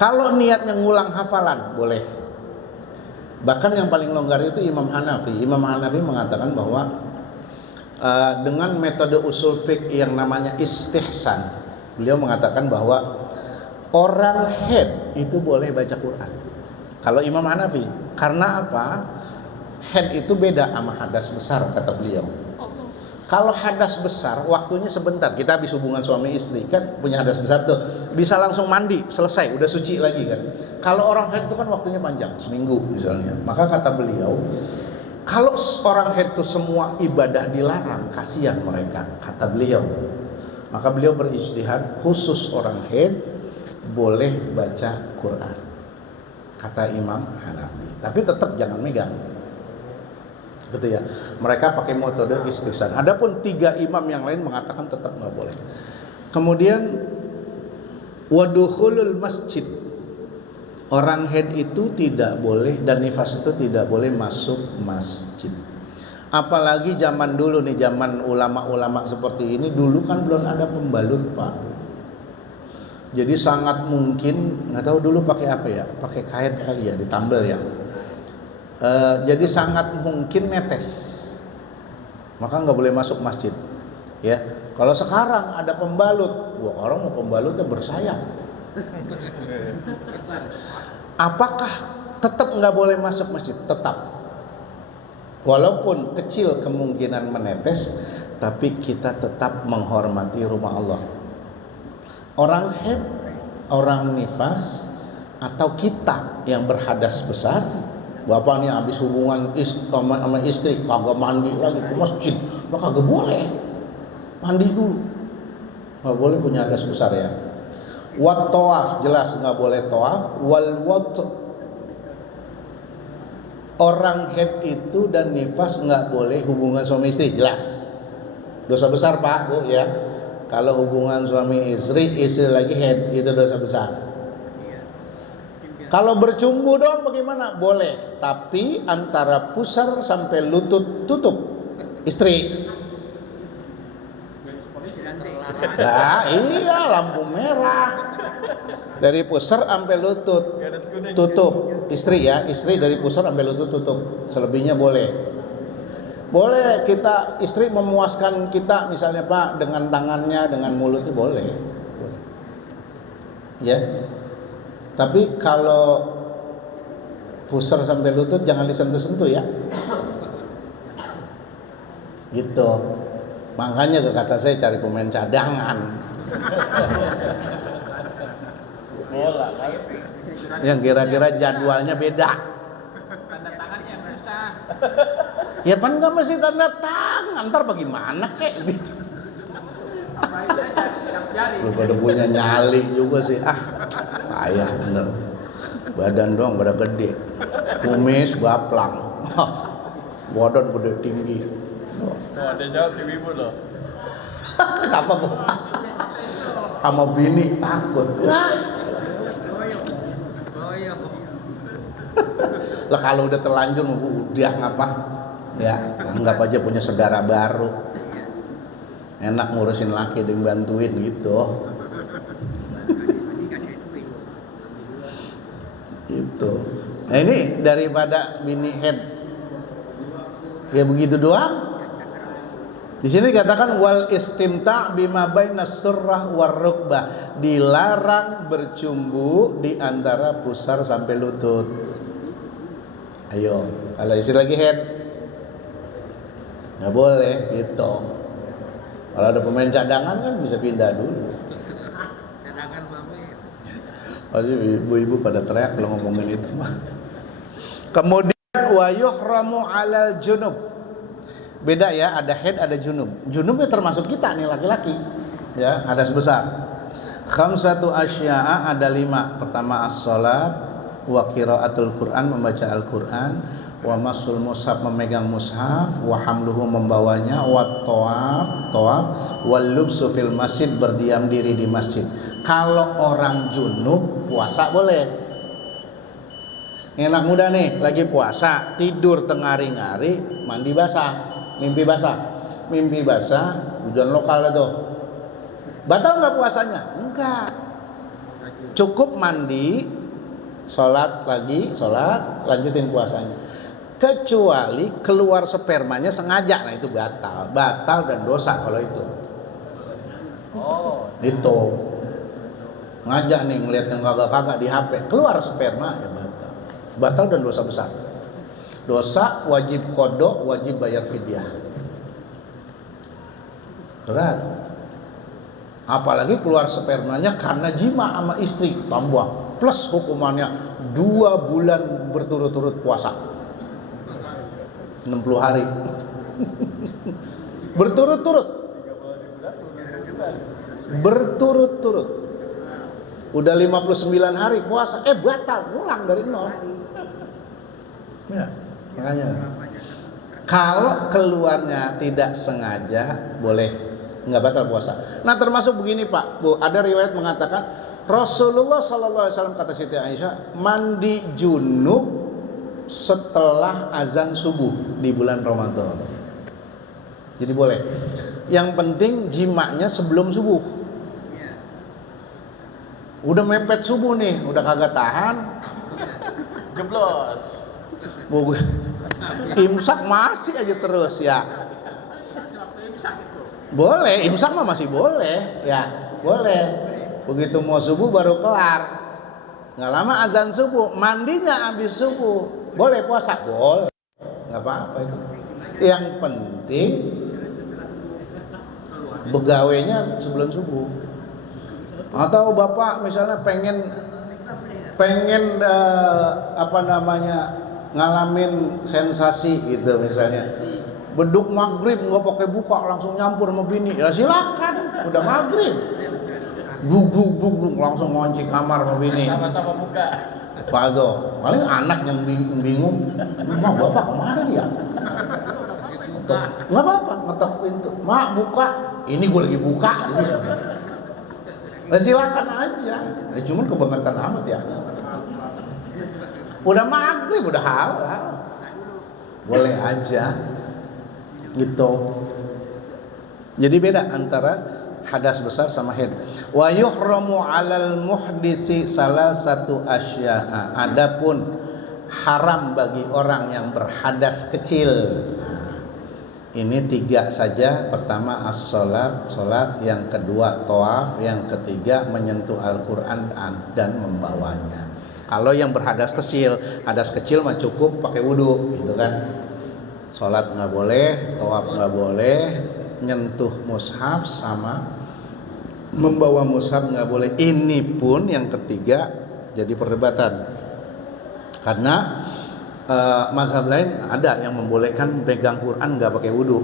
Kalau niatnya ngulang hafalan boleh. Bahkan yang paling longgar itu Imam Hanafi. Imam Hanafi mengatakan bahwa dengan metode usul fiqh yang namanya istihsan, beliau mengatakan bahwa orang haid itu boleh baca Quran. Kalau Imam Hanafi, karena apa? Haid itu beda sama hadas besar, kata beliau. Kalau hadas besar waktunya sebentar, kita habis hubungan suami istri kan punya hadas besar tuh, bisa langsung mandi, selesai, udah suci lagi kan. Kalau orang haid itu kan waktunya panjang, seminggu misalnya. Maka kata beliau, kalau orang haid itu semua ibadah dilarang, kasihan mereka, kata beliau. Maka beliau berijtihad, khusus orang haid boleh baca Quran, kata Imam Hanafi. Tapi tetap jangan megang, gitu ya. Mereka pakai metode istihsan. Adapun 3 imam yang lain mengatakan tetap nggak boleh. Kemudian wadukhulul masjid. Orang haid itu tidak boleh, dan nifas itu tidak boleh masuk masjid. Apalagi zaman dulu nih, zaman ulama-ulama seperti ini, dulu kan belum ada pembalut Pak. Jadi sangat mungkin, nggak tahu dulu pakai apa ya, pakai kain kali ya, ditambal ya. Jadi sangat mungkin netes, maka nggak boleh masuk masjid. Ya, kalau sekarang ada pembalut, wah orang mau pembalutnya bersayap. Apakah tetap nggak boleh masuk masjid? Tetap. Walaupun kecil kemungkinan menetes, tapi kita tetap menghormati rumah Allah. Orang haid, orang nifas, atau kita yang berhadas besar, bapak nih habis hubungan sama istri, kagak mandi lagi ke masjid, maka kagak boleh. Mandi dulu. Nggak boleh punya hadas besar ya. Wat tawaf, jelas nggak boleh tawaf. Wal wat, orang haid itu dan nifas nggak boleh hubungan suami istri, jelas dosa besar Pak Bu ya. Kalau hubungan suami istri lagi haid, itu dosa besar. Kalau bercumbu doang bagaimana? Boleh, tapi antara pusar sampai lutut tutup istri. Nah, iya, lampu merah dari pusar sampai lutut tutup istri ya, istri dari pusar sampai lutut tutup, selebihnya boleh. Boleh kita istri memuaskan kita misalnya Pak dengan tangannya, dengan mulutnya boleh. Ya. Tapi kalau pusar sampai lutut jangan disentuh-sentuh ya. Gitu. Makanya kata saya cari pemain cadangan. Bola kan. Yang kira-kira jadwalnya beda. Tanda tangannya yang susah. Ya kan nggak mesti tanda tangan, ntar bagaimana kek gitu. Apain aja, yang jari. Lu pada punya nyali juga sih, payah bener. Badan doang pada gede, kumis baplang, badan gede tinggi. Oh, ada jawab di ibu loh. Apa bu? Sama bini takut. Lah kalau udah terlanjur udah ngapa? Ya, anggap aja punya saudara baru. Enak ngurusin laki dan bantuin gitu. Gitu. Nah ini daripada bini head. Ya begitu doang. Di sini dikatakan wal istimta' bima baina surrah war rukbah, dilarang bercumbu di antara pusar sampai lutut. Ayo, kalau istri lagi head nggak boleh gitu. Kalau ada pemain cadangan kan bisa pindah dulu. Cadangan pamit. Pasti ibu-ibu pada teriak kalau ngomongin itu mah. Kemudian wa yuhramu 'alal junub. Beda ya, ada head, ada junub. Junubnya termasuk kita nih laki-laki. Ya, hadas besar. Khamsatu asya'a, ada 5. Pertama as-shalat, wa qiraatul Qur'an, membaca Al-Qur'an, wa masul mushaf, memegang mushaf, wa hamluhu, membawanya, wa tawaf, wal lubsu fil masjid, berdiam diri di masjid. Kalau orang junub puasa boleh. Enak muda nih, lagi puasa, tidur tengari-ngari, mandi basah, mimpi basah, hujan lokal itu. Batal nggak puasanya? Enggak. Cukup mandi, sholat, lanjutin puasanya. Kecuali keluar spermanya sengaja, nah itu batal dan dosa kalau itu. Oh, Itu ngajak nih ngeliat yang kagak di HP, keluar sperma ya batal dan dosa besar. Dosa wajib qada, wajib bayar fidyah. Berat. Apalagi keluar spermanya karena jima sama istri, tambah plus hukumannya 2 bulan berturut-turut puasa. 60 hari. Berturut-turut. Udah 59 hari puasa, batal, pulang dari nol. Ya, makanya. Kalau keluarnya tidak sengaja, boleh, nggak batal puasa. Nah, termasuk begini Pak, Bu, ada riwayat mengatakan Rasulullah SAW, kata Siti Aisyah, mandi junub setelah azan subuh di bulan Ramadan. Jadi boleh. Yang penting jimaknya sebelum subuh. Udah mepet subuh nih, udah kagak tahan, jeblos. Imsak masih aja terus ya. Boleh, imsak mah masih boleh, ya boleh. Begitu mau subuh baru kelar. Nggak lama azan subuh, mandinya habis subuh, boleh puasa, boleh. Nggak apa-apa itu. Yang penting begawainya sebelum subuh. Atau bapak misalnya pengen ngalamin sensasi gitu misalnya, beduk maghrib nggak pakai buka langsung nyampur sama bini, ya silakan, udah maghrib buk langsung ngunci kamar sama bini, Sama-sama buka. Paldo, paling anak yang bingung, mak bapak kemana dia? Nggak apa-apa, ngetok pintu, mak buka, ini gue lagi buka. Silakan aja, cuman kebangetan amat ya. Udah maghrib, udah halal, boleh aja, gitu. Jadi beda antara hadas besar sama haid. Wa yuhramu 'alal muhdisi salasatu asya'a. Adapun haram bagi orang yang berhadas kecil. Ini 3 saja. Pertama as-sholat, yang kedua tawaf, yang ketiga menyentuh Al-Quran dan membawanya. Kalau yang berhadas kecil mah cukup pakai wudhu, gitu kan. Sholat nggak boleh, tawaf nggak boleh, nyentuh mushaf sama membawa mushaf nggak boleh. Ini pun yang ketiga jadi perdebatan, karena mazhab lain ada yang membolehkan pegang Quran nggak pakai wudhu.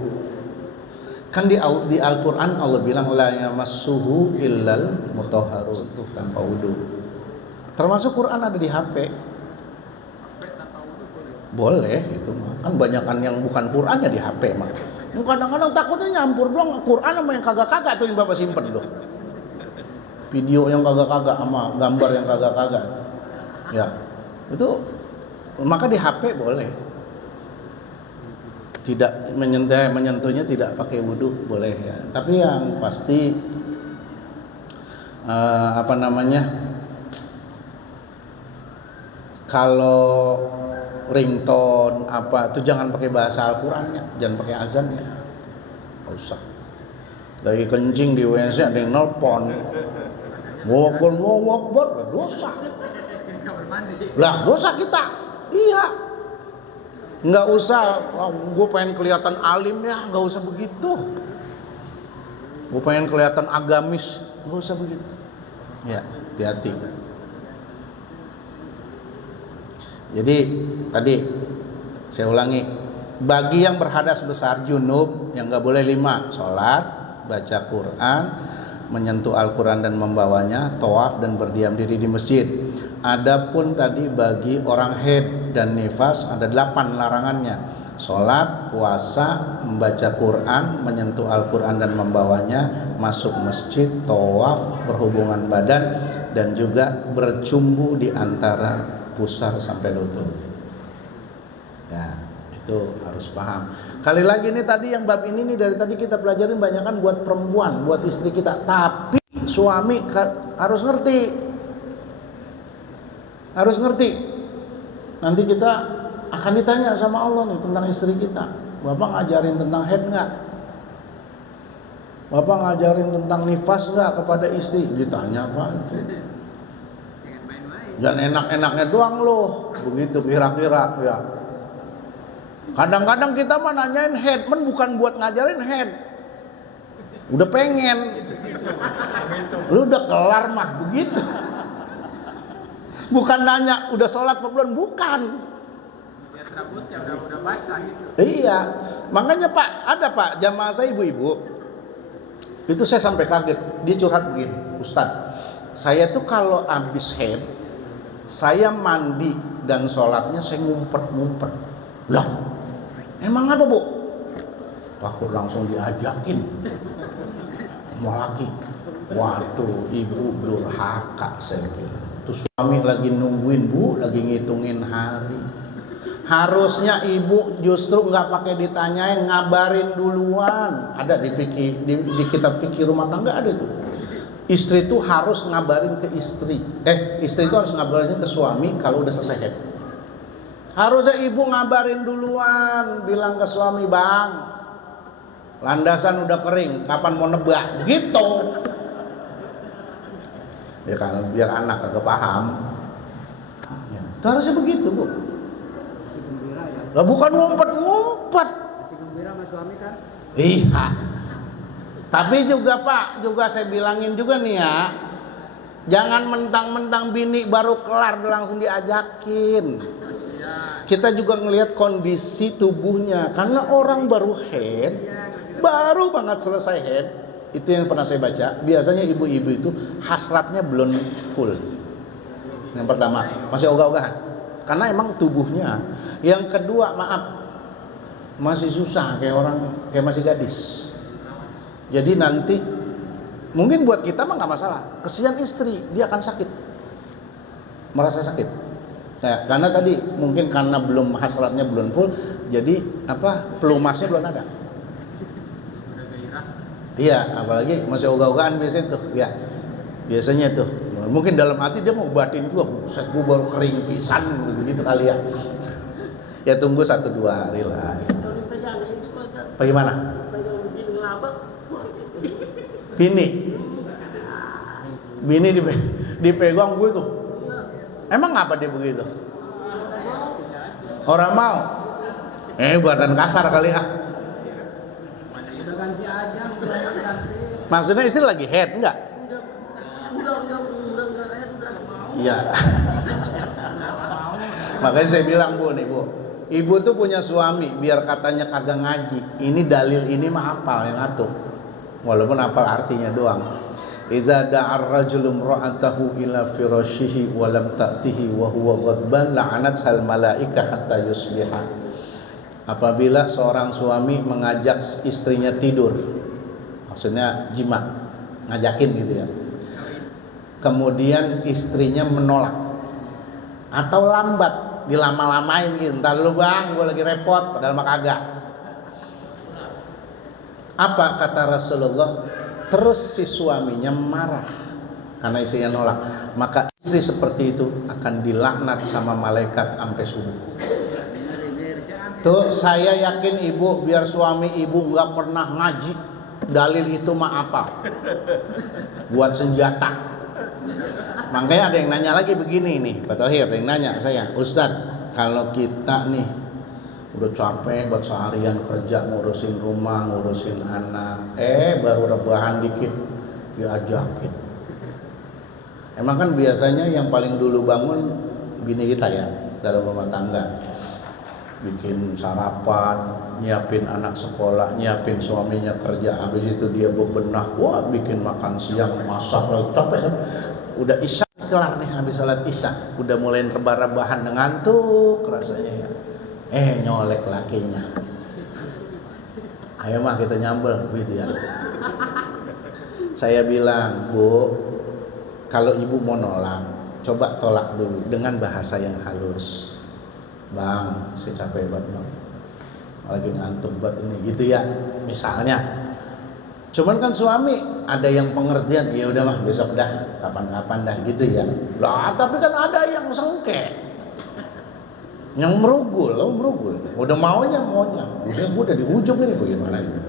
Kan di Al-Quran Allah bilang la yamassuhu illal mutahharun, tuh tanpa wudhu. Termasuk Quran ada di HP. Boleh gitu mah. Kan banyakan yang bukan Quran ya di HP mah. Yang kadang-kadang takutnya nyampur doang Quran sama yang kagak-kagak tuh yang Bapak simpen tuh. Video yang kagak-kagak sama gambar yang kagak-kagak. Ya. Itu maka di HP boleh. Tidak menyentuhnya tidak pakai wudhu boleh ya. Tapi yang pasti kalau ringtone apa itu jangan pakai bahasa Al-Qur'annya, jangan pakai azannya. Enggak usah. Lagi kencing di WC ada yang nelpon. Allahu Akbar, dosa. Lah, dosa kita. Iya. Enggak usah, gue pengen kelihatan alim ya, enggak usah begitu. Gue pengen kelihatan agamis, enggak usah begitu. Ya, hati-hati. Jadi tadi saya ulangi, bagi yang berhadas besar junub yang nggak boleh 5, sholat, baca Quran, menyentuh Al-Quran dan membawanya, tawaf dan berdiam diri di masjid. Adapun tadi bagi orang haid dan nifas ada 8 larangannya: sholat, puasa, membaca Quran, menyentuh Al-Quran dan membawanya, masuk masjid, tawaf, berhubungan badan, dan juga bercumbu di antara pusar sampai lutut. Ya, itu harus paham. Kali lagi nih tadi yang bab ini nih dari tadi kita pelajarin banyak kan buat perempuan, buat istri kita. Tapi suami harus ngerti. Harus ngerti. Nanti kita akan ditanya sama Allah nih tentang istri kita. Bapak ngajarin tentang haid enggak? Bapak ngajarin tentang nifas enggak kepada istri? Ditanya Pak. Jangan enak-enaknya doang loh, begitu kira-kira ya. Kadang-kadang kita mah nanyain head, bukan buat ngajarin head. Udah pengen, lu udah kelar mah begitu. Bukan nanya udah sholat apa belum, bukan. Ya rambutnya udah basah gitu. Iya, makanya Pak, ada Pak jamaah saya ibu-ibu. Itu saya sampai kaget, dia curhat begini, Ustadz, saya tuh kalau habis head saya mandi dan sholatnya saya ngumpet-ngumpet. Lah, emang apa Bu? Takut langsung diajakin sama laki. Waduh, ibu durhaka saya bilang. Terus suami lagi nungguin Bu, lagi ngitungin hari. Harusnya ibu justru nggak pakai ditanyain, ngabarin duluan. Ada di kitab fikih rumah tangga ada tuh. Istri itu harus ngabarin ke istri. Istri itu harus ngabarin ke suami kalau udah selesai haid. Harusnya ibu ngabarin duluan, bilang ke suami, "Bang, landasan udah kering, kapan mau nebak?" Gitu. Ya kan, biar anak agak paham. Ya, harusnya begitu, Bu. Masih gembira ya. Lah bukan ngumpet-ngumpet. Masih gembira sama suami kan? Iya. Tapi juga Pak, juga saya bilangin juga nih ya, jangan mentang-mentang bini baru kelar langsung diajakin. Kita juga ngelihat kondisi tubuhnya, karena orang baru head, baru banget selesai head, itu yang pernah saya baca. Biasanya ibu-ibu itu hasratnya belum full. Yang pertama masih ogah-ogahan, karena emang tubuhnya. Yang kedua maaf, masih susah kayak masih gadis. Jadi nanti mungkin buat kita mah nggak masalah. Kesian istri, dia akan sakit, merasa sakit. Ya, karena tadi mungkin karena belum hasratnya belum full, jadi pelumasnya belum ada. Iya, apalagi masih ogah-ogahan biasanya tuh. Ya, biasanya tuh. Mungkin dalam hati dia mau batin gua, buset gua baru kering pisan begitu kali ya. Ya tunggu 1-2 hari lah. Kalau dipegang itu Pak Ustaz. Bagaimana? Pegang begini ngelabak. Wah, Bini dipegang begitu. Emang apa dia begitu? Orang mau? Badan kasar kali ya. udah ganti aja, udah ganti. Maksudnya istri lagi head enggak? Udah Iya. Makanya saya bilang Bu, ibu tuh punya suami, biar katanya kagak ngaji. Ini dalil ini mah hafal yang atuh. Walaupun hafal artinya doang. Iza da'ar rajulum ra'atahu ila firashihi wa lam ta'tihi wa huwa ghadban la'anat hal malaika hatta yusbiha. Apabila seorang suami mengajak istrinya tidur, maksudnya jima, ngajakin gitu ya. Kemudian istrinya menolak atau lambat, dilama-lamain gitu. Entar dulu bang, gue lagi repot, padahal mah kagak. Apa kata Rasulullah? Terus si suaminya marah karena istrinya nolak, maka istri seperti itu akan dilaknat sama malaikat sampai subuh. Tuh saya yakin ibu, biar suami ibu nggak pernah ngaji, dalil itu mah apa? Buat senjata. Makanya ada yang nanya lagi begini nih, Pak Thohir, ada yang nanya saya, Ustadz, kalau kita nih udah capek buat seharian kerja, ngurusin rumah, ngurusin anak, baru rebahan dikit diajakin. Emang kan biasanya yang paling dulu bangun bini kita ya dalam rumah tangga, bikin sarapan, nyiapin anak sekolah, nyiapin suaminya kerja, habis itu dia bebenah, wah bikin makan siang, masak, capek. Udah isya kelar nih, habis salat isya udah mulai rebah-rebahan, ngantuk rasanya ya. Nyolek lakinya, ayo mah kita nyambel gitu ya. Saya bilang, Bu, kalau ibu mau nolak, coba tolak dulu dengan bahasa yang halus. Bang, saya capek banget bang, lagi ngantuk banget ini, gitu ya misalnya. Cuman kan suami ada yang pengertian, ya udah mah besok dah, kapan-kapan dah gitu ya. Lah tapi kan ada yang sengke, yang merugul. Udah maunya. Udah gue udah di ujung ini, bagaimana ini?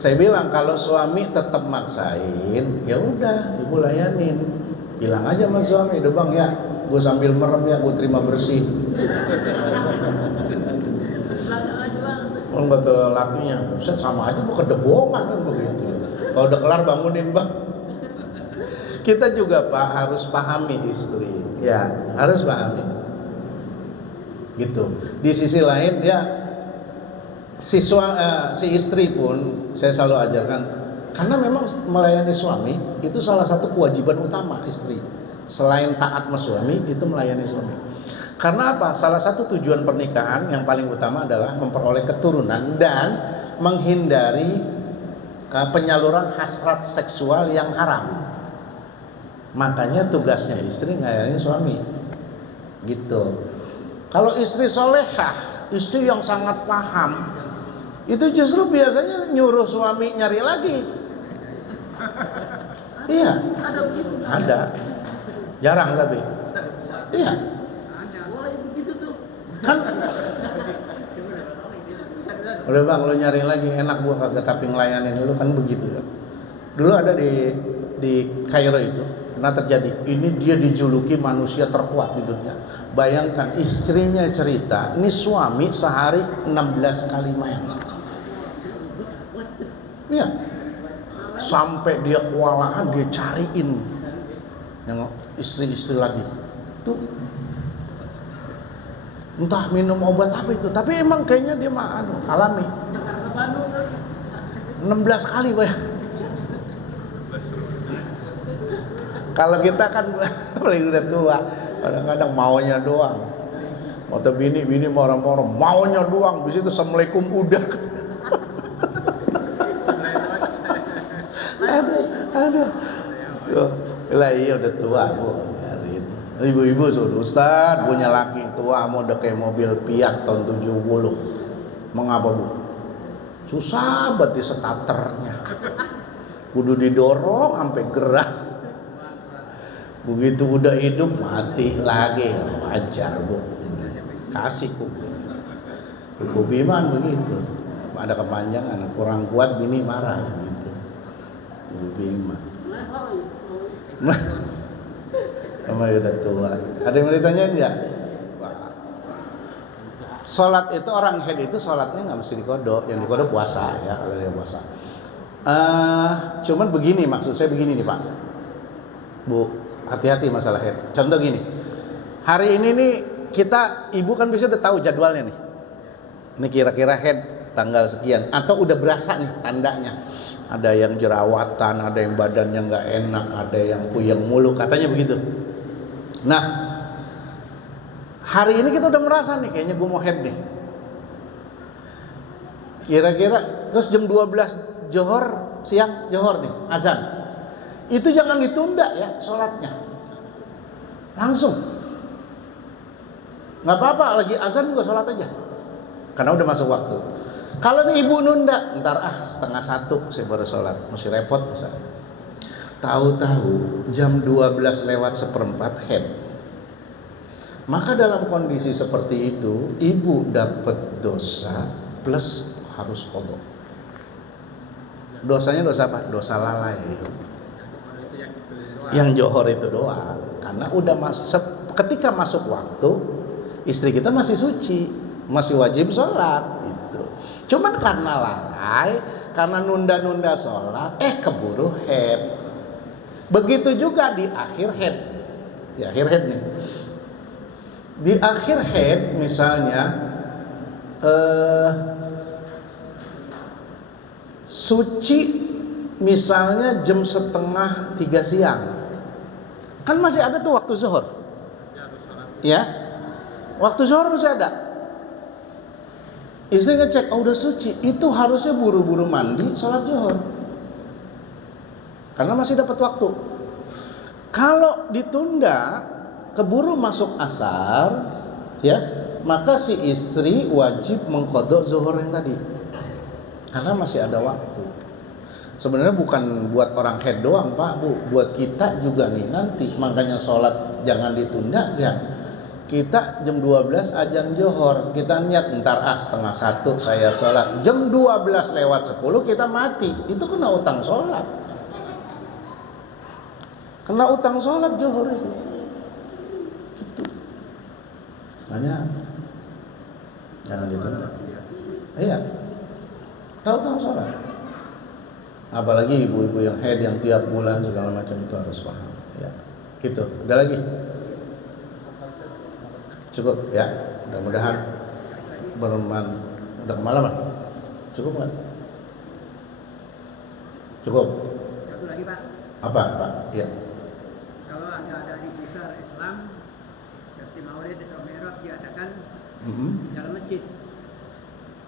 Saya bilang kalau suami tetap maksain, ya udah ibu layanin. Bilang aja sama suami, udah bang ya, gue sambil merem ya, gue terima bersih. Kalau kata lakinya, Ustaz sama aja mau kedebongan kan begitu. Kalau udah kelar bangunin bang. Kita juga Pak harus pahami istri, ya harus pahami. Gitu. Di sisi lain ya si istri pun saya selalu ajarkan, karena memang melayani suami itu salah satu kewajiban utama istri. Selain taat sama suami, itu melayani suami. Karena apa? Salah satu tujuan pernikahan yang paling utama adalah memperoleh keturunan dan menghindari penyaluran hasrat seksual yang haram. Makanya tugasnya istri melayani suami. Gitu. Kalau istri solehah, istri yang sangat paham, itu justru biasanya nyuruh suami nyari lagi. Iya, ada. Jarang tapi. Iya. Kan. Udah bang, lo nyari lagi, enak gua kagak tapi ngelayanin lu kan begitu ya. Dulu ada di Kairo itu pernah terjadi. Ini dia dijuluki manusia terkuat di dunia. Bayangkan istrinya cerita, ini suami sehari 16 kali main. Iya. Sampai dia kewalahan, dia cariin yang istri-istri lagi. Tuh. Entah minum obat apa itu, tapi emang kayaknya dia mah alami. 16 kali bayang. Kalau kita kan paling udah tua, kadang-kadang maunya doang. Atau bini marah-marah, maunya doang, bis itu assalamualaikum udah. Aduh. Lah iya udah tua Bu. Ibu-ibu suruh, Ustaz punya laki tua mau udah kayak mobil Fiat tahun 70. Mengapa Bu? Susah banget di starternya. Kudu didorong sampai gerah. Begitu udah hidup mati lagi, wajar Bu. Kasih ku. Ibu Biman begitu. ada kepanjangan, kurang kuat bini marah gitu. Bima. Sama udah tua. Ada yang mau ditanyain nggak? Sholat itu orang head itu sholatnya nggak mesti dikodok, yang dikodok puasa ya kalau dia puasa. Cuman begini, maksud saya begini nih Pak, Bu, hati-hati masalah head. Contoh gini, hari ini nih kita, ibu kan bisa udah tahu jadwalnya nih. Ini kira-kira head tanggal sekian, atau udah berasa nih tandanya. Ada yang jerawatan, ada yang badannya nggak enak, ada yang puyeng mulu, katanya begitu. Nah, hari ini kita udah merasa nih, kayaknya gue mau head nih. Kira-kira, terus jam 12 Johor, siang Johor nih, azan. Itu jangan ditunda ya sholatnya. Langsung. Nggak apa-apa, lagi azan juga sholat aja. Karena udah masuk waktu. Kalau nih ibu nunda, ntar 1:30 saya baru sholat. Masih repot misalnya. Tahu-tahu jam 12 lewat 1/4 head. Maka dalam kondisi seperti itu, ibu dapat dosa plus harus kodok. Dosanya dosa apa? Dosa lalai. Yang Johor itu doang. Karena udah ketika masuk waktu, istri kita masih suci, masih wajib sholat. Gitu. Cuman karena lalai, karena nunda-nunda sholat, keburu head. Begitu juga di akhir head. Di akhir head nih. Di akhir head misalnya suci misalnya jam 2:30 siang, kan masih ada tuh waktu zuhur ya, waktu zuhur masih ada. Istri ngecek, udah suci, itu harusnya buru-buru mandi sholat zuhur karena masih dapat waktu. Kalau ditunda keburu masuk asar ya, maka si istri wajib mengqadha zuhur yang tadi karena masih ada waktu. Sebenarnya bukan buat orang head doang Pak, Bu, buat kita juga nih nanti. Makanya sholat jangan ditunda ya. Kita jam 12 azan Johor, kita niat ntar 1:30 saya sholat. Jam 12 lewat 10 kita mati, itu kena utang sholat. Kena utang sholat Johor itu. Gitu. Makanya jangan ditunda. Iya. Kena utang sholat. Apalagi ibu-ibu yang head yang tiap bulan segala macam itu harus paham ya. Gitu. Ada lagi? Cukup ya. Mudah-mudahan udah kemalaman. Cukup nggak? Cukup. Satu lagi Pak. Apa Pak? Ya. Kalau ada dari besar Islam, seperti Maulid atau Mi'raj diadakan dalam masjid.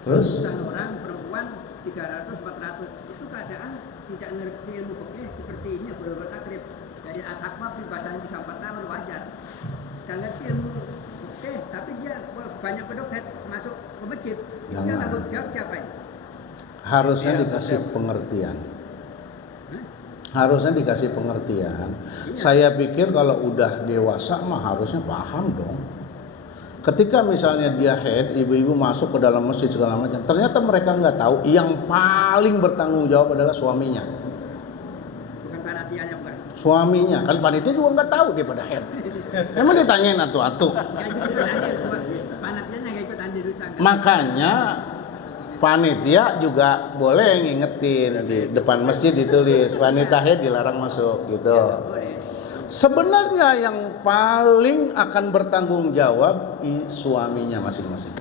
Terus? Orang perempuan 300-400 itu keadaan tidak ngerti ilmu fikih seperti ini beberapa takrib dari al-akbar bahasanya 3-4 tahun wajar. Tidak ngerti ilmu fikih tapi dia banyak pedok masuk ke masjid. Itu tanggung jawab siapa ini? Harusnya dikasih pengertian. Harusnya dikasih pengertian. Saya pikir kalau udah dewasa mah harusnya paham dong. Ketika misalnya dia head, ibu-ibu masuk ke dalam masjid segala macam, ternyata mereka nggak tahu yang paling bertanggung jawab adalah suaminya. Bukan panitianya bukan. Suaminya, kan panitia juga nggak tahu dia pada head. Emang ditanyain atu-atu. Panitianya nggak ikut andil dosa. Makanya panitia juga boleh ngingetin di depan masjid ditulis panitia head dilarang masuk gitu. Sebenarnya yang paling akan bertanggung jawab suaminya masing-masing.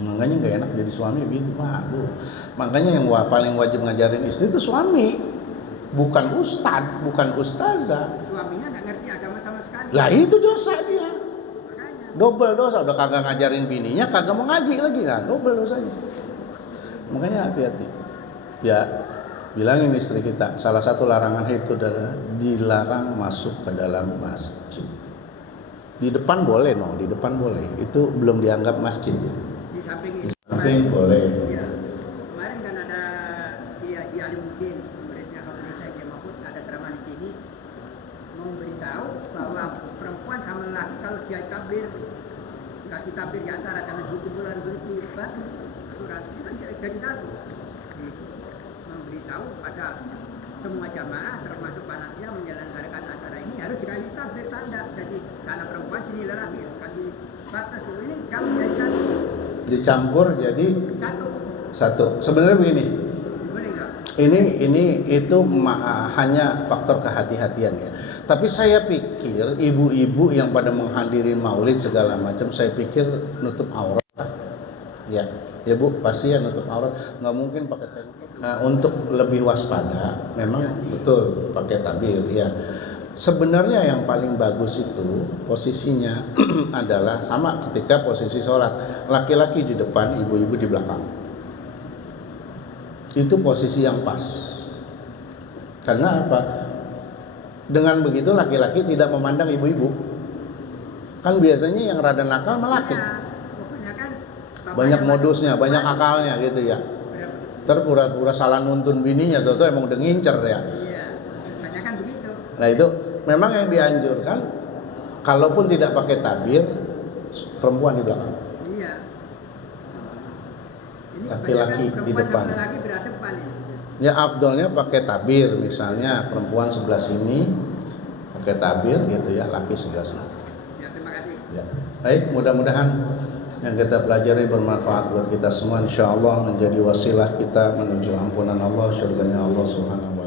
Makanya nggak enak jadi suami begitu Pak, Bu. Makanya yang paling wajib ngajarin istri itu suami, bukan ustad, bukan ustazah. Suaminya nggak ngerti agama sama sekali. Lah itu dosa dia. Makanya. Double dosa, udah kagak ngajarin bininya, kagak mau ngaji lagi lah, double dosanya. Makanya hati-hati. Ya. Bilangin istri kita, salah satu larangan itu adalah dilarang masuk ke dalam masjid. Di depan boleh, di depan boleh. Itu belum dianggap masjid. Di samping itu. Samping boleh. Ya. Kemarin kan ada di Alimuddin, muridnya Habib Syekh Mahfud ada ceramah di sini memberitahu bahwa perempuan sama laki kalau dia takbir kasih takbir di antara karena 7 bulan berarti bagus. surat itu kan jadi satu. Memberitahu pada semua jamaah termasuk panitia menyelenggarakan acara ini harus dikasih tabir tanda. Jadi sana perempuan sini lelaki kasih batas ini jam jadi satu. Dicampur jadi satu. Sebenarnya begini. Boleh nggak? Itu hanya faktor kehati-hatian ya. Tapi saya pikir ibu-ibu yang pada menghadiri maulid segala macam, saya pikir nutup aurat. Ya Bu, pasti ya nutup aurat. Nggak mungkin pakai tank. Nah, untuk lebih waspada, memang betul pakai tabir ya. Sebenarnya yang paling bagus itu posisinya adalah sama ketika posisi sholat, laki-laki di depan, ibu-ibu di belakang. Itu posisi yang pas. Karena apa? Dengan begitu laki-laki tidak memandang ibu-ibu. Kan biasanya yang rada nakal melaki. Pokoknya kan Banyak modusnya, banyak akalnya gitu ya. Ntar pura-pura salah nuntun bininya, tuh emang udah ngincer ya. Iya, hanya kan begitu. Nah itu memang yang dianjurkan, kalaupun tidak pakai tabir, perempuan di belakang. Iya. Ini Laki-laki kebanyakan di depan. perempuan laki berhadapan ini. Ya afdolnya pakai tabir, misalnya perempuan sebelah sini pakai tabir gitu ya, laki sebelah sini. Ya, terima kasih. Ya. Baik, mudah-mudahan yang kita pelajari bermanfaat buat kita semua, insyaallah menjadi wasilah kita menuju ampunan Allah, surganya Allah Subhanahu